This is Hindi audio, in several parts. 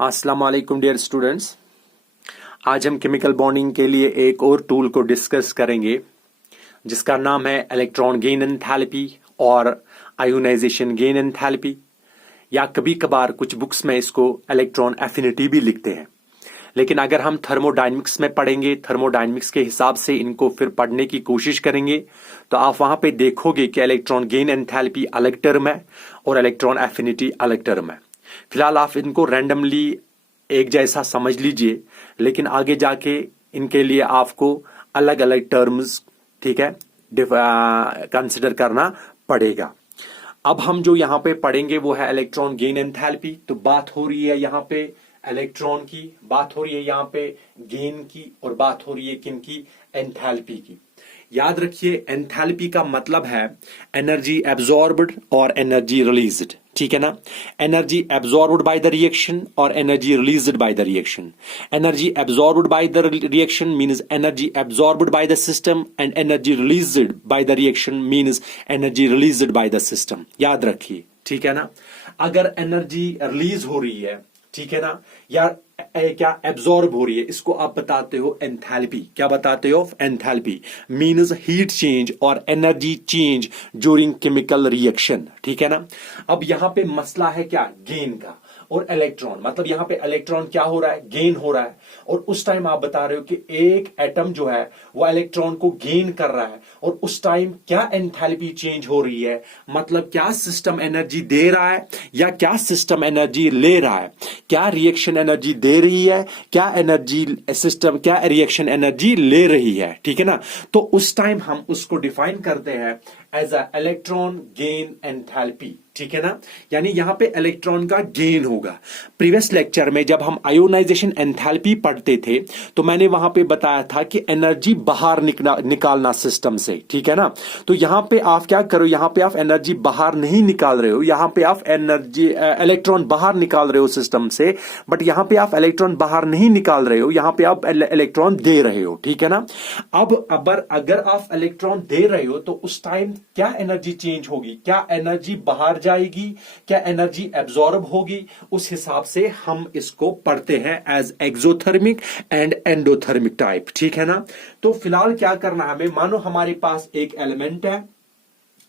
अस्सलाम वालेकुम डियर स्टूडेंट्स। आज हम केमिकल बॉन्डिंग के लिए एक और टूल को डिस्कस करेंगे जिसका नाम है इलेक्ट्रॉन गेन एंथैल्पी और आयोनाइजेशन गेन एंथैल्पी, या कभी कभार कुछ बुक्स में इसको इलेक्ट्रॉन एफिनिटी भी लिखते हैं। लेकिन अगर हम थर्मोडायनेमिक्स में पढ़ेंगे, थर्मोडायनेमिक्स के हिसाब से इनको फिर पढ़ने की कोशिश करेंगे, तो आप वहां पे देखोगे कि इलेक्ट्रॉन गेन एंथैल्पी अलग टर्म है और इलेक्ट्रॉन एफिनिटी अलग टर्म है। फिलहाल आप इनको रैंडमली एक जैसा समझ लीजिए, लेकिन आगे जाके इनके लिए आपको अलग अलग टर्म्स, ठीक है, कंसिडर करना पड़ेगा। अब हम जो यहाँ पे पढ़ेंगे वो है इलेक्ट्रॉन गेन एंथैल्पी। तो बात हो रही है यहाँ पे इलेक्ट्रॉन की, बात हो रही है यहाँ पे गेन की, और बात हो रही है किन की, एंथैल्पी की। याद रखिए एंथैल्पी का मतलब है एनर्जी एब्जॉर्ब्ड और एनर्जी रिलीज्ड, ठीक है ना। Energy absorbed by the reaction और energy released by the reaction. Energy absorbed by the reaction means energy absorbed by the system, and energy released by the reaction means energy released by the system. याद रखिए, ठीक है ना। अगर एनर्जी रिलीज हो रही है, ठीक है ना, या क्या एब्जॉर्ब हो रही है, इसको आप बताते हो एंथैल्पी। क्या बताते हो? एंथैल्पी मींस हीट चेंज और energy change during chemical reaction, ठीक है ना। अब यहां पे मसला है क्या, गेन का और इलेक्ट्रॉन। मतलब यहां पे इलेक्ट्रॉन क्या हो रहा है, गेन हो रहा है, और उस टाइम आप बता रहे हो कि एक एटम जो है वो इलेक्ट्रॉन को गेन कर रहा है, और उस टाइम क्या एंथैल्पी चेंज हो रही है। मतलब क्या सिस्टम एनर्जी दे रहा है या क्या सिस्टम एनर्जी ले रहा है, क्या रिएक्शन एनर्जी दे रही है, क्या एनर्जी सिस्टम, क्या रिएक्शन एनर्जी ले रही है, ठीक है ना। तो उस टाइम हम उसको डिफाइन करते हैं as a electron gain enthalpy, ठीक है ना। यानी यहां पे इलेक्ट्रॉन का गेन होगा। प्रीवियस लेक्चर में जब हम आयोनाइजेशन एंथैल्पी पढ़ते थे तो मैंने वहां पे बताया था कि एनर्जी बाहर निकालना सिस्टम से, ठीक है ना। तो यहां पे आप क्या करो, यहां पे आप एनर्जी बाहर नहीं निकाल रहे हो, यहां पे आप एनर्जी इलेक्ट्रॉन बाहर निकाल रहे हो सिस्टम से, बट यहां पे आप इलेक्ट्रॉन बाहर नहीं निकाल रहे हो, यहां पे आप इलेक्ट्रॉन दे रहे हो, ठीक है ना। अब अगर आप इलेक्ट्रॉन दे रहे हो तो उस टाइम क्या एनर्जी चेंज होगी, क्या एनर्जी बाहर जाएगी, क्या एनर्जी एब्जॉर्ब होगी, उस हिसाब से हम इसको पढ़ते हैं as exothermic and endothermic type, ठीक है ना। तो फिलहाल क्या करना है हमें, मानो हमारे पास एक एलिमेंट है,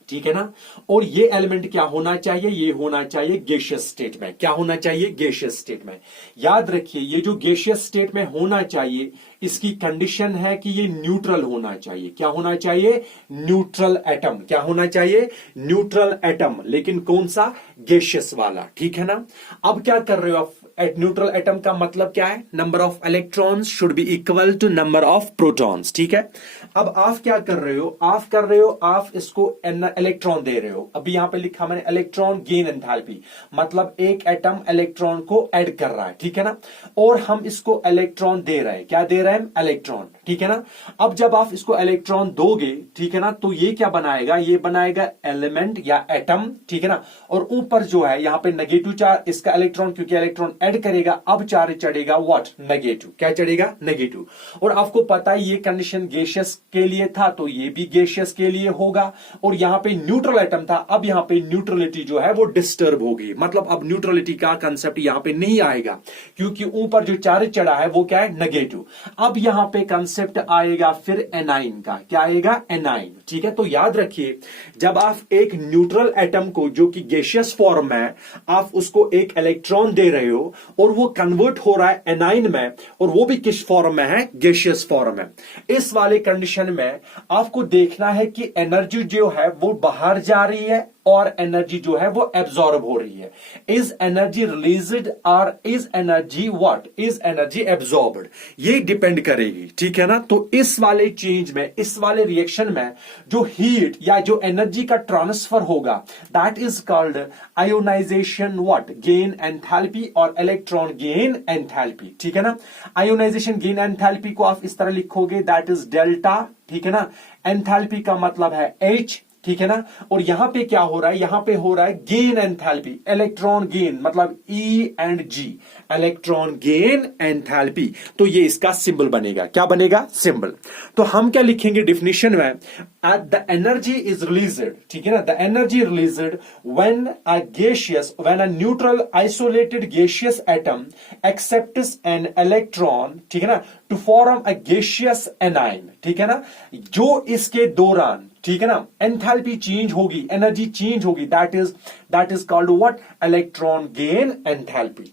ठीक है ना, और ये एलिमेंट क्या होना चाहिए, ये होना चाहिए गैसियस स्टेट में। क्या होना चाहिए, गैसियस स्टेट में। याद रखिए ये जो गैसियस स्टेट में होना चाहिए इसकी कंडीशन है कि ये न्यूट्रल होना चाहिए। क्या होना चाहिए, न्यूट्रल एटम। क्या होना चाहिए, न्यूट्रल एटम, लेकिन कौन सा, गैसियस वाला, ठीक है ना। अब क्या कर रहे हो आप, न्यूट्रल एटम का मतलब क्या है, number of electrons should be equal to number of protons, ठीक है। अब आप क्या कर रहे हो, आप इसको इलेक्ट्रॉन दे रहे हो। अभी यहां पे लिखा मैंने इलेक्ट्रॉन गेन एंथैल्पी, मतलब एक एटम इलेक्ट्रॉन को ऐड कर रहा है, ठीक है ना, और हम इसको इलेक्ट्रॉन दे रहे हैं। क्या दे रहे हैं, इलेक्ट्रॉन, ठीक है ना। अब जब आप इसको इलेक्ट्रॉन दोगे, ठीक है ना, तो ये क्या बनाएगा, ये बनाएगा एलिमेंट या एटम, ठीक है ना। और ऊपर जो है यहां पे नेगेटिव चार्ज, इसका इलेक्ट्रॉन क्योंकि इलेक्ट्रॉन ऐड करेगा, अब चार्ज चढ़ेगा व्हाट, नेगेटिव। क्या चढ़ेगा, नेगेटिव। और आपको पता है ये कंडीशन गैसियस के लिए था तो ये भी गैसियस के लिए होगा, और यहां पे न्यूट्रल एटम था, अब यहां पे न्यूट्रलिटी जो है वो डिस्टर्ब होगी। मतलब अब न्यूट्रलिटी का कंसेप्ट यहां पे नहीं आएगा क्योंकि ऊपर जो चार्ज चढ़ा है वो क्या है, नेगेटिव। अब यहां पे कंसेप्ट आएगा फिर एनाइन का। क्या आएगा, एनाइन, ठीक है। तो याद रखिए जब आप एक न्यूट्रल एटम को जो कि गैसियस फॉर्म में आप उसको एक इलेक्ट्रॉन दे रहे हो और वो कन्वर्ट हो रहा है एनाइन में, और वो भी किस फॉर्म में है, गैसियस फॉर्म में। इस वाले कंडीशन में आपको देखना है कि एनर्जी जो है वो बाहर जा रही है और एनर्जी जो है वो एब्जॉर्ब हो रही है। इज एनर्जी रिलीज्ड और is energy what, is energy absorbed, ये डिपेंड करेगी, ठीक है ना। तो इस वाले चेंज में, इस वाले रिएक्शन में जो हीट या जो एनर्जी का ट्रांसफर होगा that is called ionisation what, gain enthalpy और इलेक्ट्रॉन गेन एंथैल्पी, ठीक है ना। आयोनाइजेशन गेन एंथैल्पी को आप इस तरह लिखोगे दैट इज डेल्टा, ठीक है ना। एंथैल्पी का मतलब है H, ठीक है ना। और यहां पे क्या हो रहा है, यहां पे हो रहा है गेन एंथैल्पी, इलेक्ट्रॉन गेन, मतलब E and G, electron gain enthalpy. तो ये इसका सिंबल बनेगा, क्या बनेगा, सिंबल। तो हम क्या लिखेंगे डिफिनेशन में, द एनर्जी इज रिलीज्ड, ठीक है ना, the energy released when a neutral isolated gaseous atom accepts an electron, ठीक है ना, to form a gaseous anion, ठीक है ना, जो इसके दौरान, ठीक है ना, एंथैल्पी चेंज होगी, एनर्जी चेंज होगी, that is called what, electron gain enthalpy,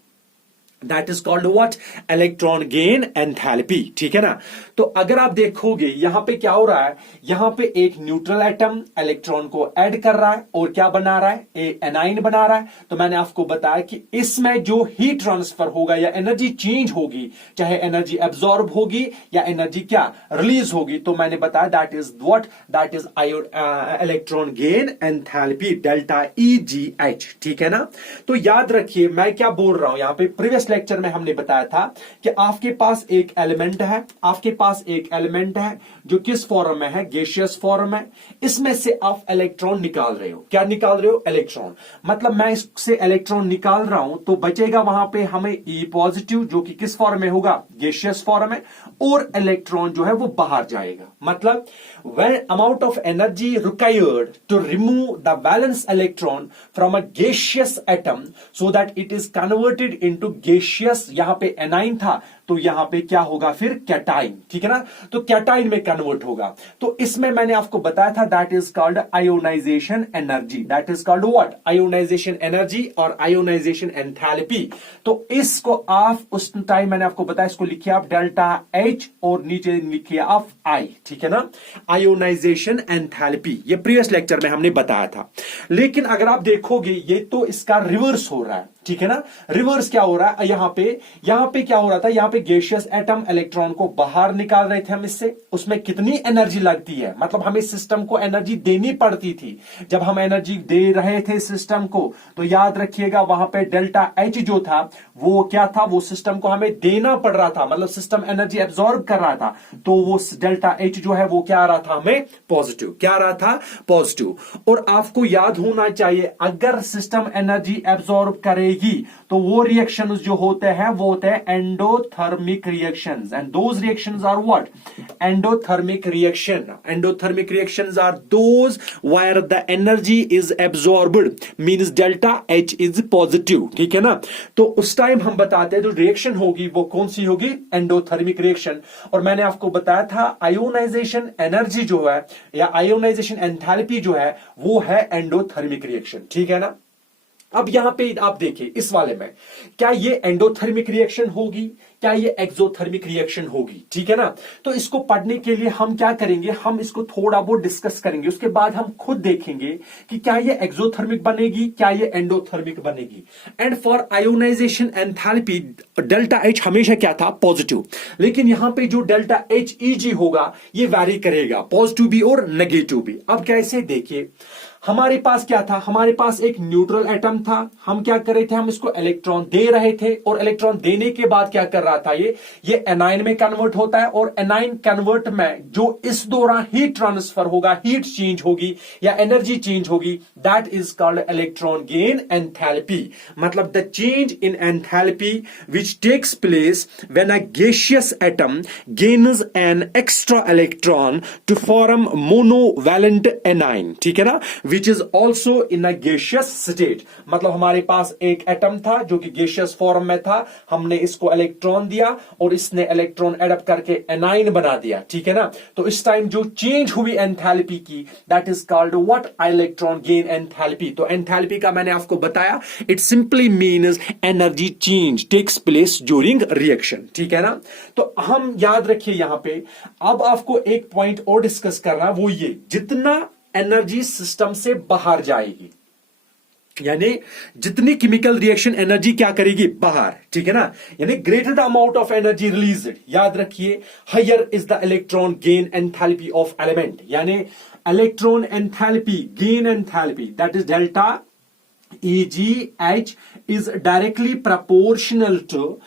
that is called what, electron gain enthalpy, ठीक है ना। तो अगर आप देखोगे यहां पे क्या हो रहा है, यहां पे एक न्यूट्रल एटम इलेक्ट्रॉन को ऐड कर रहा है और क्या बना रहा है, एनाइन बना रहा है। तो मैंने आपको बताया कि इसमें जो हीट ट्रांसफर होगा या एनर्जी चेंज होगी, चाहे एनर्जी एब्जॉर्ब होगी या एनर्जी क्या रिलीज होगी, तो मैंने बताया that is what, that is electron gain enthalpy, delta EGH, ठीक है ना। तो याद रखिए मैं क्या बोल रहा हूं, यहां पे प्रीवियस लेक्चर में हमने बताया था कि आपके पास एक एलिमेंट है, आपके पास एक एलिमेंट है जो किस फॉर्म में है, गैसियस फॉर्म है। इसमें से आप इलेक्ट्रॉन निकाल रहे हो, क्या निकाल रहे हो, इलेक्ट्रॉन। मतलब मैं इससे इलेक्ट्रॉन निकाल रहा हूं तो बचेगा वहां पे हमें E पॉजिटिव, जो कि किस फॉर्म में होगा, गैसियस फॉर्म में, और इलेक्ट्रॉन जो है वो बाहर जाएगा। मतलब when amount of energy required to remove the valence electron from a gaseous atom so that it is converted into gaseous, यहां पे एनाइन था तो यहां पे क्या होगा फिर, कैटाइन, ठीक है ना। तो कैटाइन में कन्वर्ट होगा। तो इसमें मैंने आपको बताया था that is called ionisation energy, that is called what, ionisation energy और आयोनाइजेशन एंथैल्पी। तो इसको आप उस टाइम मैंने आपको बताया, इसको लिखिए आप डेल्टा H और नीचे लिखिए आप I, ठीक है ना, आयोनाइजेशन एंथैल्पी। ये प्रीवियस लेक्चर में हमने बताया था। लेकिन अगर आप देखोगे ये तो इसका रिवर्स हो रहा है, ठीक है ना। रिवर्स क्या हो रहा है, यहां पे क्या हो रहा था, यहां पे गैसियस एटम इलेक्ट्रॉन को बाहर निकाल रहे थे हम इससे, उसमें कितनी एनर्जी लगती है, मतलब हमें सिस्टम को एनर्जी देनी पड़ती थी। जब हम एनर्जी दे रहे थे सिस्टम को तो याद रखिएगा वहां पे डेल्टा H जो था वो क्या था, वो सिस्टम को हमें देना पड़ रहा था, मतलब सिस्टम एनर्जी एब्जॉर्ब कर रहा था। तो वो डेल्टा H जो है वो क्या आ रहा था हमें, पॉजिटिव, क्या आ रहा था, पॉजिटिव। और आपको याद होना चाहिए अगर सिस्टम एनर्जी एब्जॉर्ब करे तो वो रिएक्शंस जो होते हैं वो होते हैं endothermic reactions, and those reactions are what, endothermic reaction. Endothermic reactions are those where the energy is absorbed, means delta H is positive, ठीक है ना। तो उस टाइम हम बताते हैं जो रिएक्शन होगी वो कौन सी होगी, एंडोथर्मिक रिएक्शन। और मैंने आपको बताया था आयोनाइजेशन एनर्जी जो है या आयोनाइजेशन एंथैल्पी जो है वो है एंडोथर्मिक रिएक्शन, ठीक है ना। अब यहां पे आप देखिए इस वाले में क्या ये एंडोथर्मिक रिएक्शन होगी, क्या ये एक्सोथर्मिक रिएक्शन होगी, ठीक है ना। तो इसको पढ़ने के लिए हम क्या करेंगे, हम इसको थोड़ा बहुत डिस्कस करेंगे, उसके बाद हम खुद देखेंगे कि क्या ये एक्सोथर्मिक बनेगी, क्या ये एंडोथर्मिक बनेगी। And for ionisation enthalpy delta H हमेशा क्या था, पॉजिटिव। लेकिन यहां पे जो डेल्टा HEG होगा ये वैरी करेगा, पॉजिटिव भी और नेगेटिव भी। अब कैसे, देखिए हमारे पास क्या था, हमारे पास एक न्यूट्रल एटम था, हम क्या कर रहे थे, हम इसको इलेक्ट्रॉन दे रहे थे और इलेक्ट्रॉन देने के बाद क्या कर रहा था, ये एनाइन में कन्वर्ट होता है। और एनाइन कन्वर्ट में जो इस दौरान हीट ट्रांसफर होगा, हीट चेंज होगी या एनर्जी चेंज होगी, that is called electron gain enthalpy. मतलब the change in enthalpy which takes place when a gaseous atom gains an extra electron to form monovalent anion, ठीक है ना, which is also in a gaseous state। मतलब हमारे पास एक एटम था जो कि गैसियस फॉर्म में था, हमने इसको इलेक्ट्रॉन दिया और इसने इलेक्ट्रॉन एडप्ट करके एनाइन बना दिया, ठीक है ना। तो इस टाइम जो चेंज हुई एंथैल्पी की, that is called what, electron gain enthalpy. तो एंथैल्पी का मैंने आपको बताया, it simply means energy change takes place during reaction, ठीक है ना। तो हम याद रखिए यहां पे अब आपको एक पॉइंट और डिस्कस करना, वो ये जितना एनर्जी सिस्टम से बाहर जाएगी, यानी जितनी केमिकल रिएक्शन एनर्जी क्या करेगी, बाहर, ठीक है ना, यानी greater the amount of energy released, याद रखिए higher is the electron gain enthalpy of element, यानी electron enthalpy gain enthalpy that is delta EGH is directly proportional to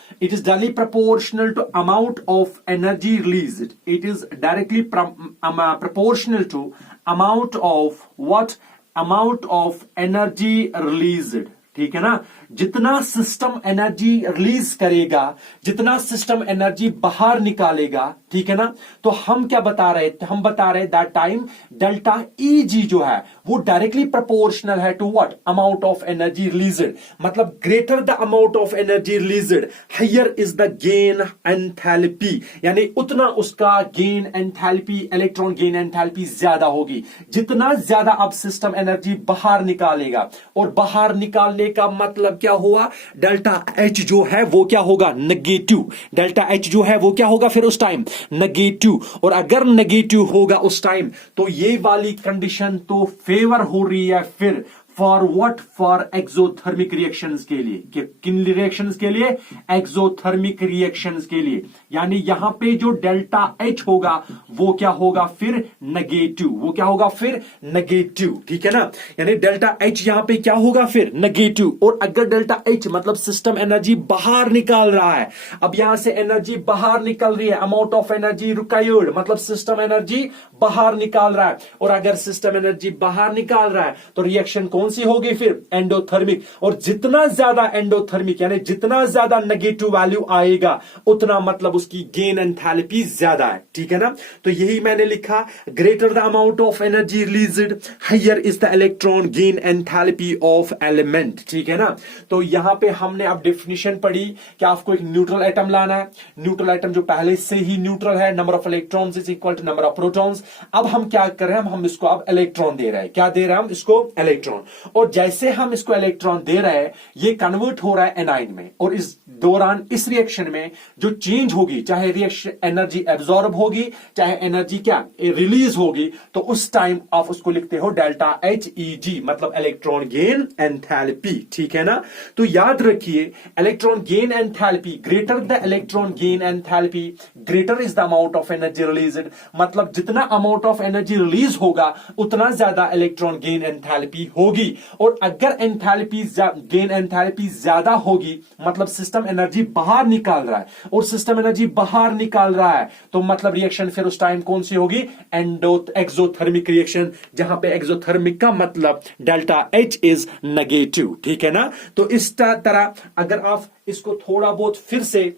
amount of energy released. It is directly proportional to amount of what, amount of energy released, ठीक है ना, जितना सिस्टम एनर्जी रिलीज करेगा, जितना सिस्टम एनर्जी बाहर निकालेगा, ठीक है ना, तो हम क्या बता रहे थे, हम बता रहे दैट टाइम डेल्टा ईजी जो है वो डायरेक्टली प्रोपोर्शनल है to what, amount of energy released, मतलब greater the amount of energy released higher is the gain enthalpy, यानी उतना उसका gain enthalpy, electron gain enthalpy ज्यादा होगी। जितना ज्यादा अब सिस्टम एनर्जी बाहर निकालेगा, और बाहर निकालने का मतलब क्या हुआ, डेल्टा एच जो है वो क्या होगा, नेगेटिव, डेल्टा एच जो है वो क्या होगा फिर उस टाइम, नेगेटिव, और अगर नेगेटिव होगा उस टाइम तो ये वाली कंडीशन तो फेवर हो रही है फिर for what, for exothermic reactions के लिए, कि किन रिएक्शंस के लिए, एक्सोथर्मिक रिएक्शंस के लिए, यानी यहां पे जो डेल्टा एच होगा वो क्या होगा फिर नेगेटिव, वो क्या होगा फिर नेगेटिव, ठीक है ना, यानी डेल्टा एच यहां पे क्या होगा फिर नेगेटिव। और अगर डेल्टा एच मतलब सिस्टम एनर्जी बाहर निकाल रहा है, अब यहां से एनर्जी बाहर निकल रही है, अमाउंट ऑफ एनर्जी रिक्वायर्ड मतलब सिस्टम एनर्जी बाहर निकाल रहा है, और अगर सिस्टम एनर्जी बाहर निकाल रहा है तो रिएक्शन कौन सी होगी फिर, एंडोथर्मिक, और जितना ज्यादा एंडोथर्मिक यानी जितना ज्यादा नेगेटिव वैल्यू आएगा उतना मतलब उसकी गेन एंथैल्पी ज्यादा है, ठीक है ना। तो यही मैंने लिखा, greater the amount of energy released higher is the electron gain enthalpy of element, ठीक है ना। तो यहां पे हमने अब डेफिनेशन पढ़ी कि आपको एक न्यूट्रल एटम लाना है, न्यूट्रल एटम जो पहले से ही न्यूट्रल है, number of electrons is equal to number of protons. अब हम क्या कर रहे हैं, हम इसको अब इलेक्ट्रॉन दे रहे हैं, क्या दे रहे हैं हम इसको, इलेक्ट्रॉन, और जैसे हम इसको इलेक्ट्रॉन दे रहे हैं ये कन्वर्ट हो रहा है एनाइन में, और इस दौरान इस रिएक्शन में जो चेंज होगी, चाहे रिएक्शन एनर्जी एब्जॉर्ब होगी चाहे एनर्जी क्या रिलीज होगी, तो उस टाइम आप उसको लिखते हो डेल्टा एच ई जी, मतलब इलेक्ट्रॉन गेन एंथैल्पी, ठीक है ना। तो याद रखिए electron gain enthalpy, greater the electron gain enthalpy greater is the amount of energy released, मतलब जितना अमाउंट ऑफ एनर्जी रिलीज होगा उतना ज्यादा इलेक्ट्रॉन गेन एंथैल्पी होगी, और अगर एंथैल्पी गेन एंथैल्पी ज्यादा होगी मतलब सिस्टम एनर्जी बाहर निकाल रहा है, और सिस्टम एनर्जी बाहर निकाल रहा है तो मतलब रिएक्शन फिर उस टाइम कौन सी होगी, एक्सोथर्मिक रिएक्शन, जहां पे एक्सोथर्मिक का मतलब डेल्टा एच इज नेगेटिव, ठीक है ना। तो इस तरह अगर आप इसको थोड़ा बहुत फिर से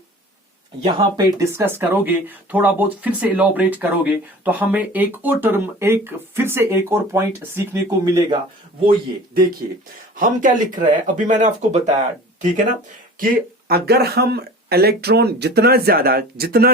यहां पे डिस्कस करोगे, थोड़ा बहुत फिर से इलॉबरेट करोगे, तो हमें एक और टर्म, एक फिर से एक और पॉइंट सीखने को मिलेगा। वो ये देखिए, हम क्या लिख रहे हैं, अभी मैंने आपको बताया, ठीक है ना, कि अगर हम इलेक्ट्रॉन जितना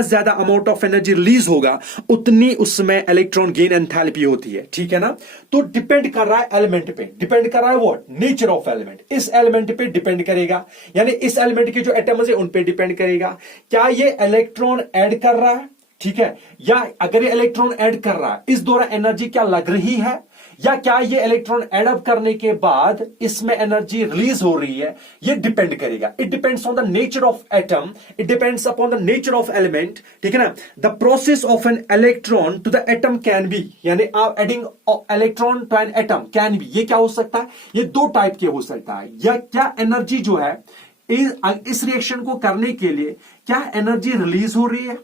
ज्यादा अमाउंट ऑफ एनर्जी रिलीज होगा उतनी उसमें इलेक्ट्रॉन गेन एंथैल्पी होती है, ठीक है ना। तो डिपेंड कर रहा है एलिमेंट पे, डिपेंड कर रहा है व्हाट, नेचर ऑफ एलिमेंट, इस एलिमेंट पे डिपेंड करेगा, यानी इस एलिमेंट के जो एटम्स है उन पे डिपेंड करेगा, क्या ये इलेक्ट्रॉन ऐड कर रहा है, ठीक है, या अगर ये इलेक्ट्रॉन ऐड कर रहा है इस दौरान एनर्जी क्या लग रही है, या क्या ये इलेक्ट्रॉन एड अप करने के बाद इसमें एनर्जी रिलीज हो रही है, ये डिपेंड करेगा। It depends on the nature of atom, it depends upon the nature of element, ठीक है ना। The process of an electron to the atom can be, यानी adding electron to an atom can be, ये क्या हो सकता है, ये दो टाइप के हो सकता है, या क्या एनर्जी जो है इस रिएक्शन को करने के लिए क्या एनर्जी रिलीज हो रही है,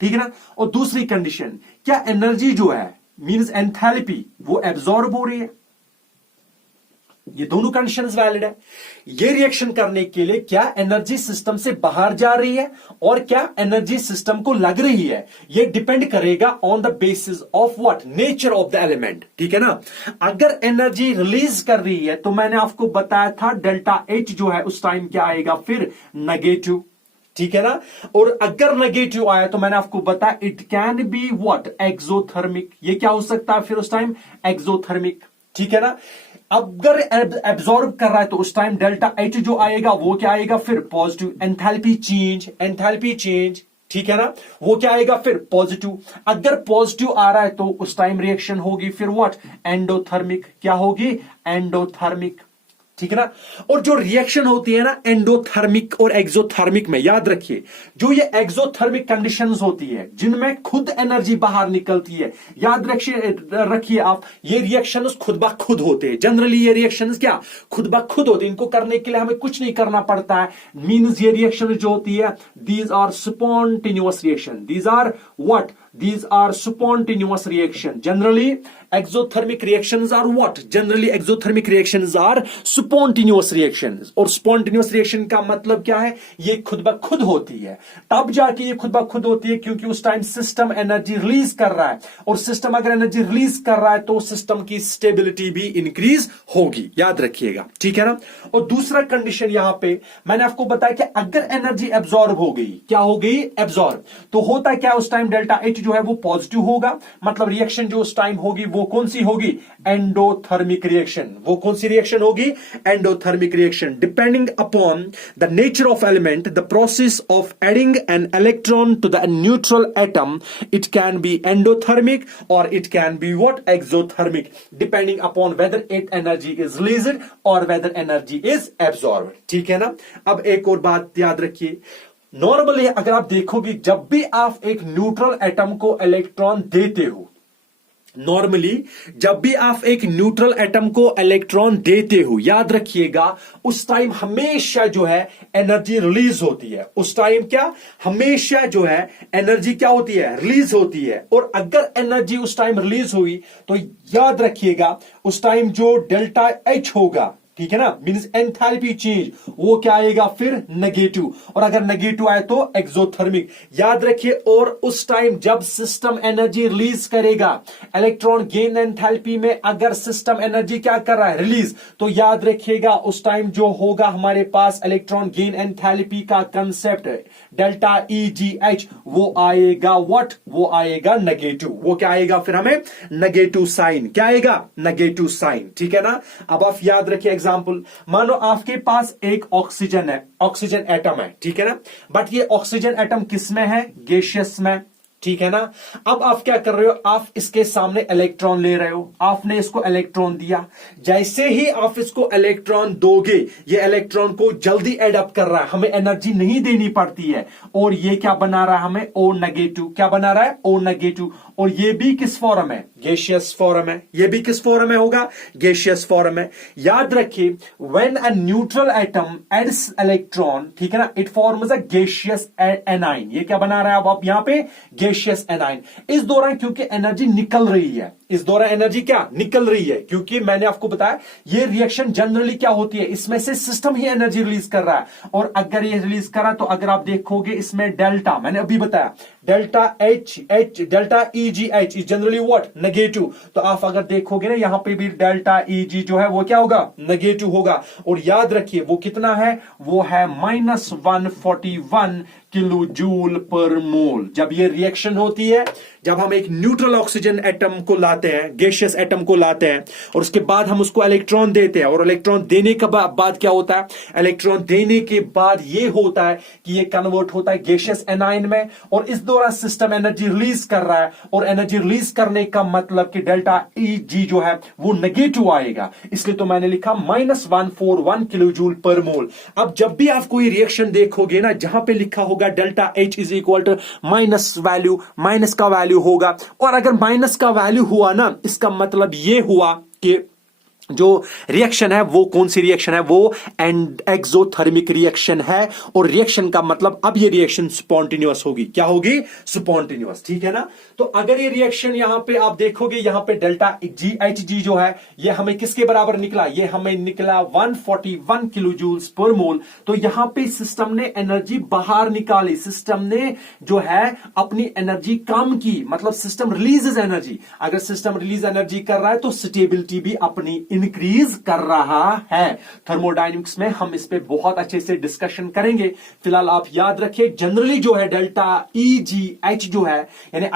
ठीक है ना, और दूसरी कंडीशन क्या एनर्जी जो है मींस एंथैल्पी वो एब्जॉर्ब हो रही है। ये दोनों कंडीशंस वैलिड है। ये रिएक्शन करने के लिए क्या एनर्जी सिस्टम से बाहर जा रही है और क्या एनर्जी सिस्टम को लग रही है, ये डिपेंड करेगा on the basis of what, nature of the element, ठीक है ना। अगर एनर्जी रिलीज कर रही है तो मैंने आपको बताया था डेल्टा एच जो है उस टाइम क्या आएगा फिर नेगेटिव, ठीक है ना। और अगर नेगेटिव आया तो मैंने आपको बताया it can be what, exothermic, ये क्या हो सकता है फिर उस टाइम एक्सोथर्मिक, ठीक है ना। अगर एब्जॉर्ब कर रहा है तो उस टाइम डेल्टा एच जो आएगा वो क्या आएगा फिर पॉजिटिव, एंथैल्पी चेंज, ठीक है ना, वो क्या आएगा फिर पॉजिटिव। अगर पॉजिटिव आ रहा है तो उस टाइम रिएक्शन होगी फिर व्हाट, एंडोथर्मिक, क्या होगी एंडोथर्मिक, ठीक है ना। और जो रिएक्शन होती है ना एंडोथर्मिक और एक्सोथर्मिक में, याद रखिए जो ये एक्सोथर्मिक कंडीशंस होती है जिनमें खुद एनर्जी बाहर निकलती है, याद रखिए आप, ये रिएक्शंस खुद ब खुद होते हैं। जनरली ये रिएक्शंस क्या खुद ब खुद होते हैं, इनको करने के लिए हमें कुछ नहीं करना पड़ता है। मींस ये रिएक्शन जो होती है these are spontaneous reaction, these are what, these are spontaneous reaction. Generally exothermic reactions are what? Generally exothermic reactions are spontaneous reactions. और spontaneous reaction का मतलब क्या है? ये खुद ब खुद होती है, तब जाके ये खुद ब खुद होती है क्योंकि उस टाइम सिस्टम एनर्जी रिलीज कर रहा है, और सिस्टम अगर एनर्जी रिलीज कर रहा है तो सिस्टम की स्टेबिलिटी भी इंक्रीज होगी, याद रखिएगा, ठीक है ना। और दूसरा कंडीशन यहां पे मैंने आपको बताया कि अगर एनर्जी एब्जॉर्ब हो गई, क्या हो गई? एब्जॉर्ब, तो होता क्या उस टाइम डेल्टा एच जो है वो पॉजिटिव होगा, मतलब रिएक्शन जो उस टाइम होगी वो कौन सी होगी? Endothermic reaction. वो कौन सी रिएक्शन होगी? Endothermic reaction. Depending upon the nature of element, the process of adding an electron to the neutral atom, it can be endothermic और it can be what? Exothermic, depending upon whether it energy is released और वेदर एनर्जी इज एब्सॉर्ब्ड, ठीक है ना। अब एक और बात याद रखिए, नॉर्मली अगर आप देखोगे जब भी आप एक न्यूट्रल एटम को इलेक्ट्रॉन देते हो, नॉर्मली जब भी आप एक न्यूट्रल एटम को इलेक्ट्रॉन देते हो, याद रखिएगा उस टाइम हमेशा जो है एनर्जी रिलीज होती है। उस टाइम क्या? हमेशा जो है एनर्जी क्या होती है? रिलीज होती है। और अगर एनर्जी उस टाइम रिलीज हुई तो याद रखिएगा उस टाइम जो डेल्टा एच होगा, ठीक है ना, मींस एंथैल्पी चेंज, वो क्या आएगा फिर? नेगेटिव, और अगर नेगेटिव आए तो एक्सोथर्मिक, याद रखिए। और उस टाइम जब सिस्टम एनर्जी रिलीज करेगा, इलेक्ट्रॉन गेन एंथैल्पी में अगर सिस्टम एनर्जी क्या कर रहा है? रिलीज, तो याद रखिएगा उस टाइम जो होगा हमारे पास इलेक्ट्रॉन गेन एंथैल्पी का कंसेप्ट डेल्टा ई जी एच, वो आएगा व्हाट? वो आएगा नेगेटिव। वो क्या आएगा फिर? हमें नेगेटिव साइन, क्या आएगा? नेगेटिव साइन, ठीक है ना। अब आप याद रखिए एग्जाम्पल, मानो आपके पास एक ऑक्सीजन है, ऑक्सीजन एटम है, ठीक है ना, बट ये ऑक्सीजन एटम किस में है? गैसियस में, ठीक है ना। अब आप क्या कर रहे हो? आप इसके सामने इलेक्ट्रॉन ले रहे हो, आपने इसको इलेक्ट्रॉन दिया, जैसे ही आप इसको इलेक्ट्रॉन दोगे ये इलेक्ट्रॉन को जल्दी एड अप कर रहा है, हमें एनर्जी नहीं देनी पड़ती है, और ये क्या बना रहा है? हमें ओ नेगेटिव। क्या बना रहा है? O negative. और ये भी किस फॉर्म है? गैसियस फॉर्म है। ये भी किस फॉर्म में होगा? गैसियस फॉर्म है। याद रखिए when a neutral atom adds electron, ठीक है ना, it forms a gaseous anion. ये क्या बना रहा है अब आप यहां पे? Gaseous anion. इस दौरान क्योंकि एनर्जी निकल रही है, इस दौरान एनर्जी क्या निकल रही है, क्योंकि मैंने आपको बताया ये रिएक्शन जनरली क्या होती है, इसमें से सिस्टम ही एनर्जी रिलीज कर रहा है, और अगर ये रिलीज कर रहा है तो अगर आप देखोगे इसमें डेल्टा, मैंने अभी बताया delta H delta E ji H is generally what? Negative. तो आप अगर देखोगे ना यहां पे भी डेल्टा ई जी जो है वो क्या होगा? नेगेटिव होगा। और याद रखिए वो कितना है? वो है -141 किलो जूल पर मोल। जब ये रिएक्शन होती है, जब हम एक न्यूट्रल ऑक्सीजन एटम को लाते हैं, गैसियस एटम को लाते हैं, और उसके बाद हम उसको इलेक्ट्रॉन देते हैं, और इलेक्ट्रॉन देने के बाद क्या होता है? इलेक्ट्रॉन देने के बाद ये होता है कि ये कन्वर्ट होता है गैसियस एनाइन में, और इस दौरान सिस्टम एनर्जी रिलीज कर रहा है, और एनर्जी रिलीज करने का मतलब कि डेल्टा ई जी जो है वो नेगेटिव आएगा, इसलिए तो मैंने लिखा -141 किलो जूल पर मोल। अब जब भी आप कोई रिएक्शन देखोगे ना जहां पे लिखा होगा delta H is equal to minus value, minus का वैल्यू होगा, और अगर माइनस का वैल्यू हुआ ना इसका मतलब ये हुआ कि जो रिएक्शन है वो कौन सी रिएक्शन है? वो एक्सोथर्मिक रिएक्शन है, और रिएक्शन का मतलब अब ये रिएक्शन स्पॉन्टेनियस होगी। क्या होगी? स्पॉन्टेनियस, ठीक है ना। तो अगर ये रिएक्शन यहां पे आप देखोगे, यहां पे डेल्टा जी एच जी जो है ये हमें किसके बराबर निकला? ये हमें निकला 141 किलो जूल्स पर मोल। तो यहां पे सिस्टम ने एनर्जी बाहर निकाली, सिस्टम ने जो है अपनी एनर्जी कम की, मतलब सिस्टम रिलीजेस एनर्जी। अगर सिस्टम रिलीज एनर्जी कर रहा है तो स्टेबिलिटी भी अपनी इंक्रीज कर रहा है। थर्मोडायनेमिक्स में हम इस पे बहुत अच्छे से डिस्कशन करेंगे। फिलहाल आप याद रखिए जनरली जो है डेल्टा ई जी एच जो है यानी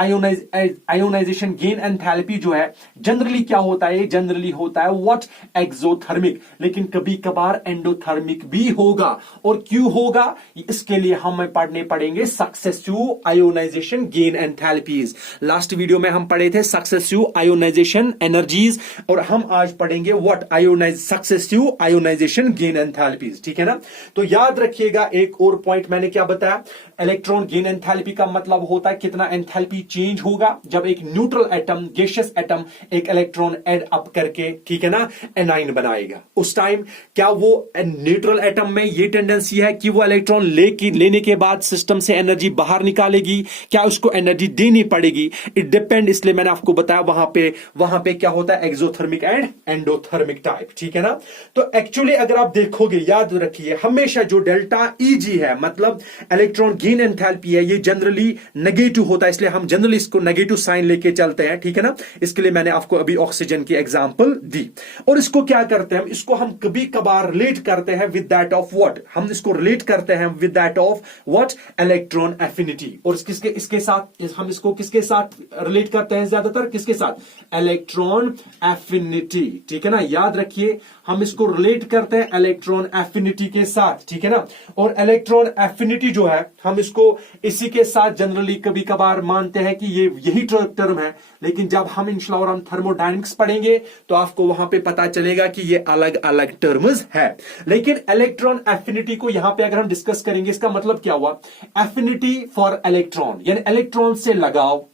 आयोनाइजेशन गेन एंथैल्पी जो है जनरली क्या होता है? जनरली होता है व्हाट? एक्सोथर्मिक। लेकिन कभी कभार एंडोथर्मिक भी होगा। और क्यों होगा? इसके लिए हमें पढ़ने पड़ेंगे successive ionisation gain enthalpies. Last video में हम पढ़े थे सक्सेसिव आयोनाइजेशन एनर्जीज, और हम आज पढ़ेंगे करेंगे what ionise successive ionisation gain enthalpies, ठीक है ना। तो याद रखिएगा एक और पॉइंट मैंने क्या बताया, इलेक्ट्रॉन गेन एंथैल्पी का मतलब होता है कितना एंथैल्पी चेंज होगा जब एक न्यूट्रल एटम, गैसियस एटम एक इलेक्ट्रॉन ऐड अप करके, ठीक है ना, एनाइन बनाएगा। उस टाइम क्या वो न्यूट्रल एटम में ये टेंडेंसी है कि वो इलेक्ट्रॉन लेने के बाद सिस्टम से एनर्जी बाहर निकालेगी, क्या उसको एनर्जी देनी पड़ेगी, इट डिपेंड। इसलिए मैंने आपको बताया वहां पे क्या होता है, एक्सोथर्मिक एंड एंडोथर्मिक टाइप, ठीक है ना। तो एक्चुअली अगर आप देखोगे, याद रखिए हमेशा जो डेल्टा ईजी है मतलब इलेक्ट्रॉन गेन एंथैल्पी है, ये जनरली नेगेटिव होता है, इसलिए हम जनरली इसको नेगेटिव साइन लेके चलते हैं, ठीक है ना। इसके लिए मैंने आपको अभी ऑक्सीजन की एग्जांपल दी। और इसको क्या करते हैं, इसको हम कभी कभार रिलेट करते हैं विद दैट ऑफ व्हाट, हम इसको रिलेट करते हैं with that of what, electron affinity. और इसके साथ हम इसको किसके साथ रिलेट करते हैं, ज्यादातर किसके साथ, इलेक्ट्रॉन एफिनिटी, ठीक है ना। याद रखिए हम इसको रिलेट करते हैं इलेक्ट्रॉन एफिनिटी के साथ, ठीक है ना। और इलेक्ट्रॉन एफिनिटी जो है हम इसको इसी के साथ जनरली कभी कभार मानते हैं कि ये यही टर्म है, लेकिन जब हम इंशाल्लाह और हम थर्मोडायनेमिक्स पढ़ेंगे तो आपको वहां पे पता चलेगा कि ये अलग अलग टर्म्स है। लेकिन इलेक्ट्रॉन एफिनिटी को यहां पे अगर हम डिस्कस करेंगे, इसका मतलब क्या हुआ, एफिनिटी फॉर इलेक्ट्रॉन यानी इलेक्ट्रॉन से लगाव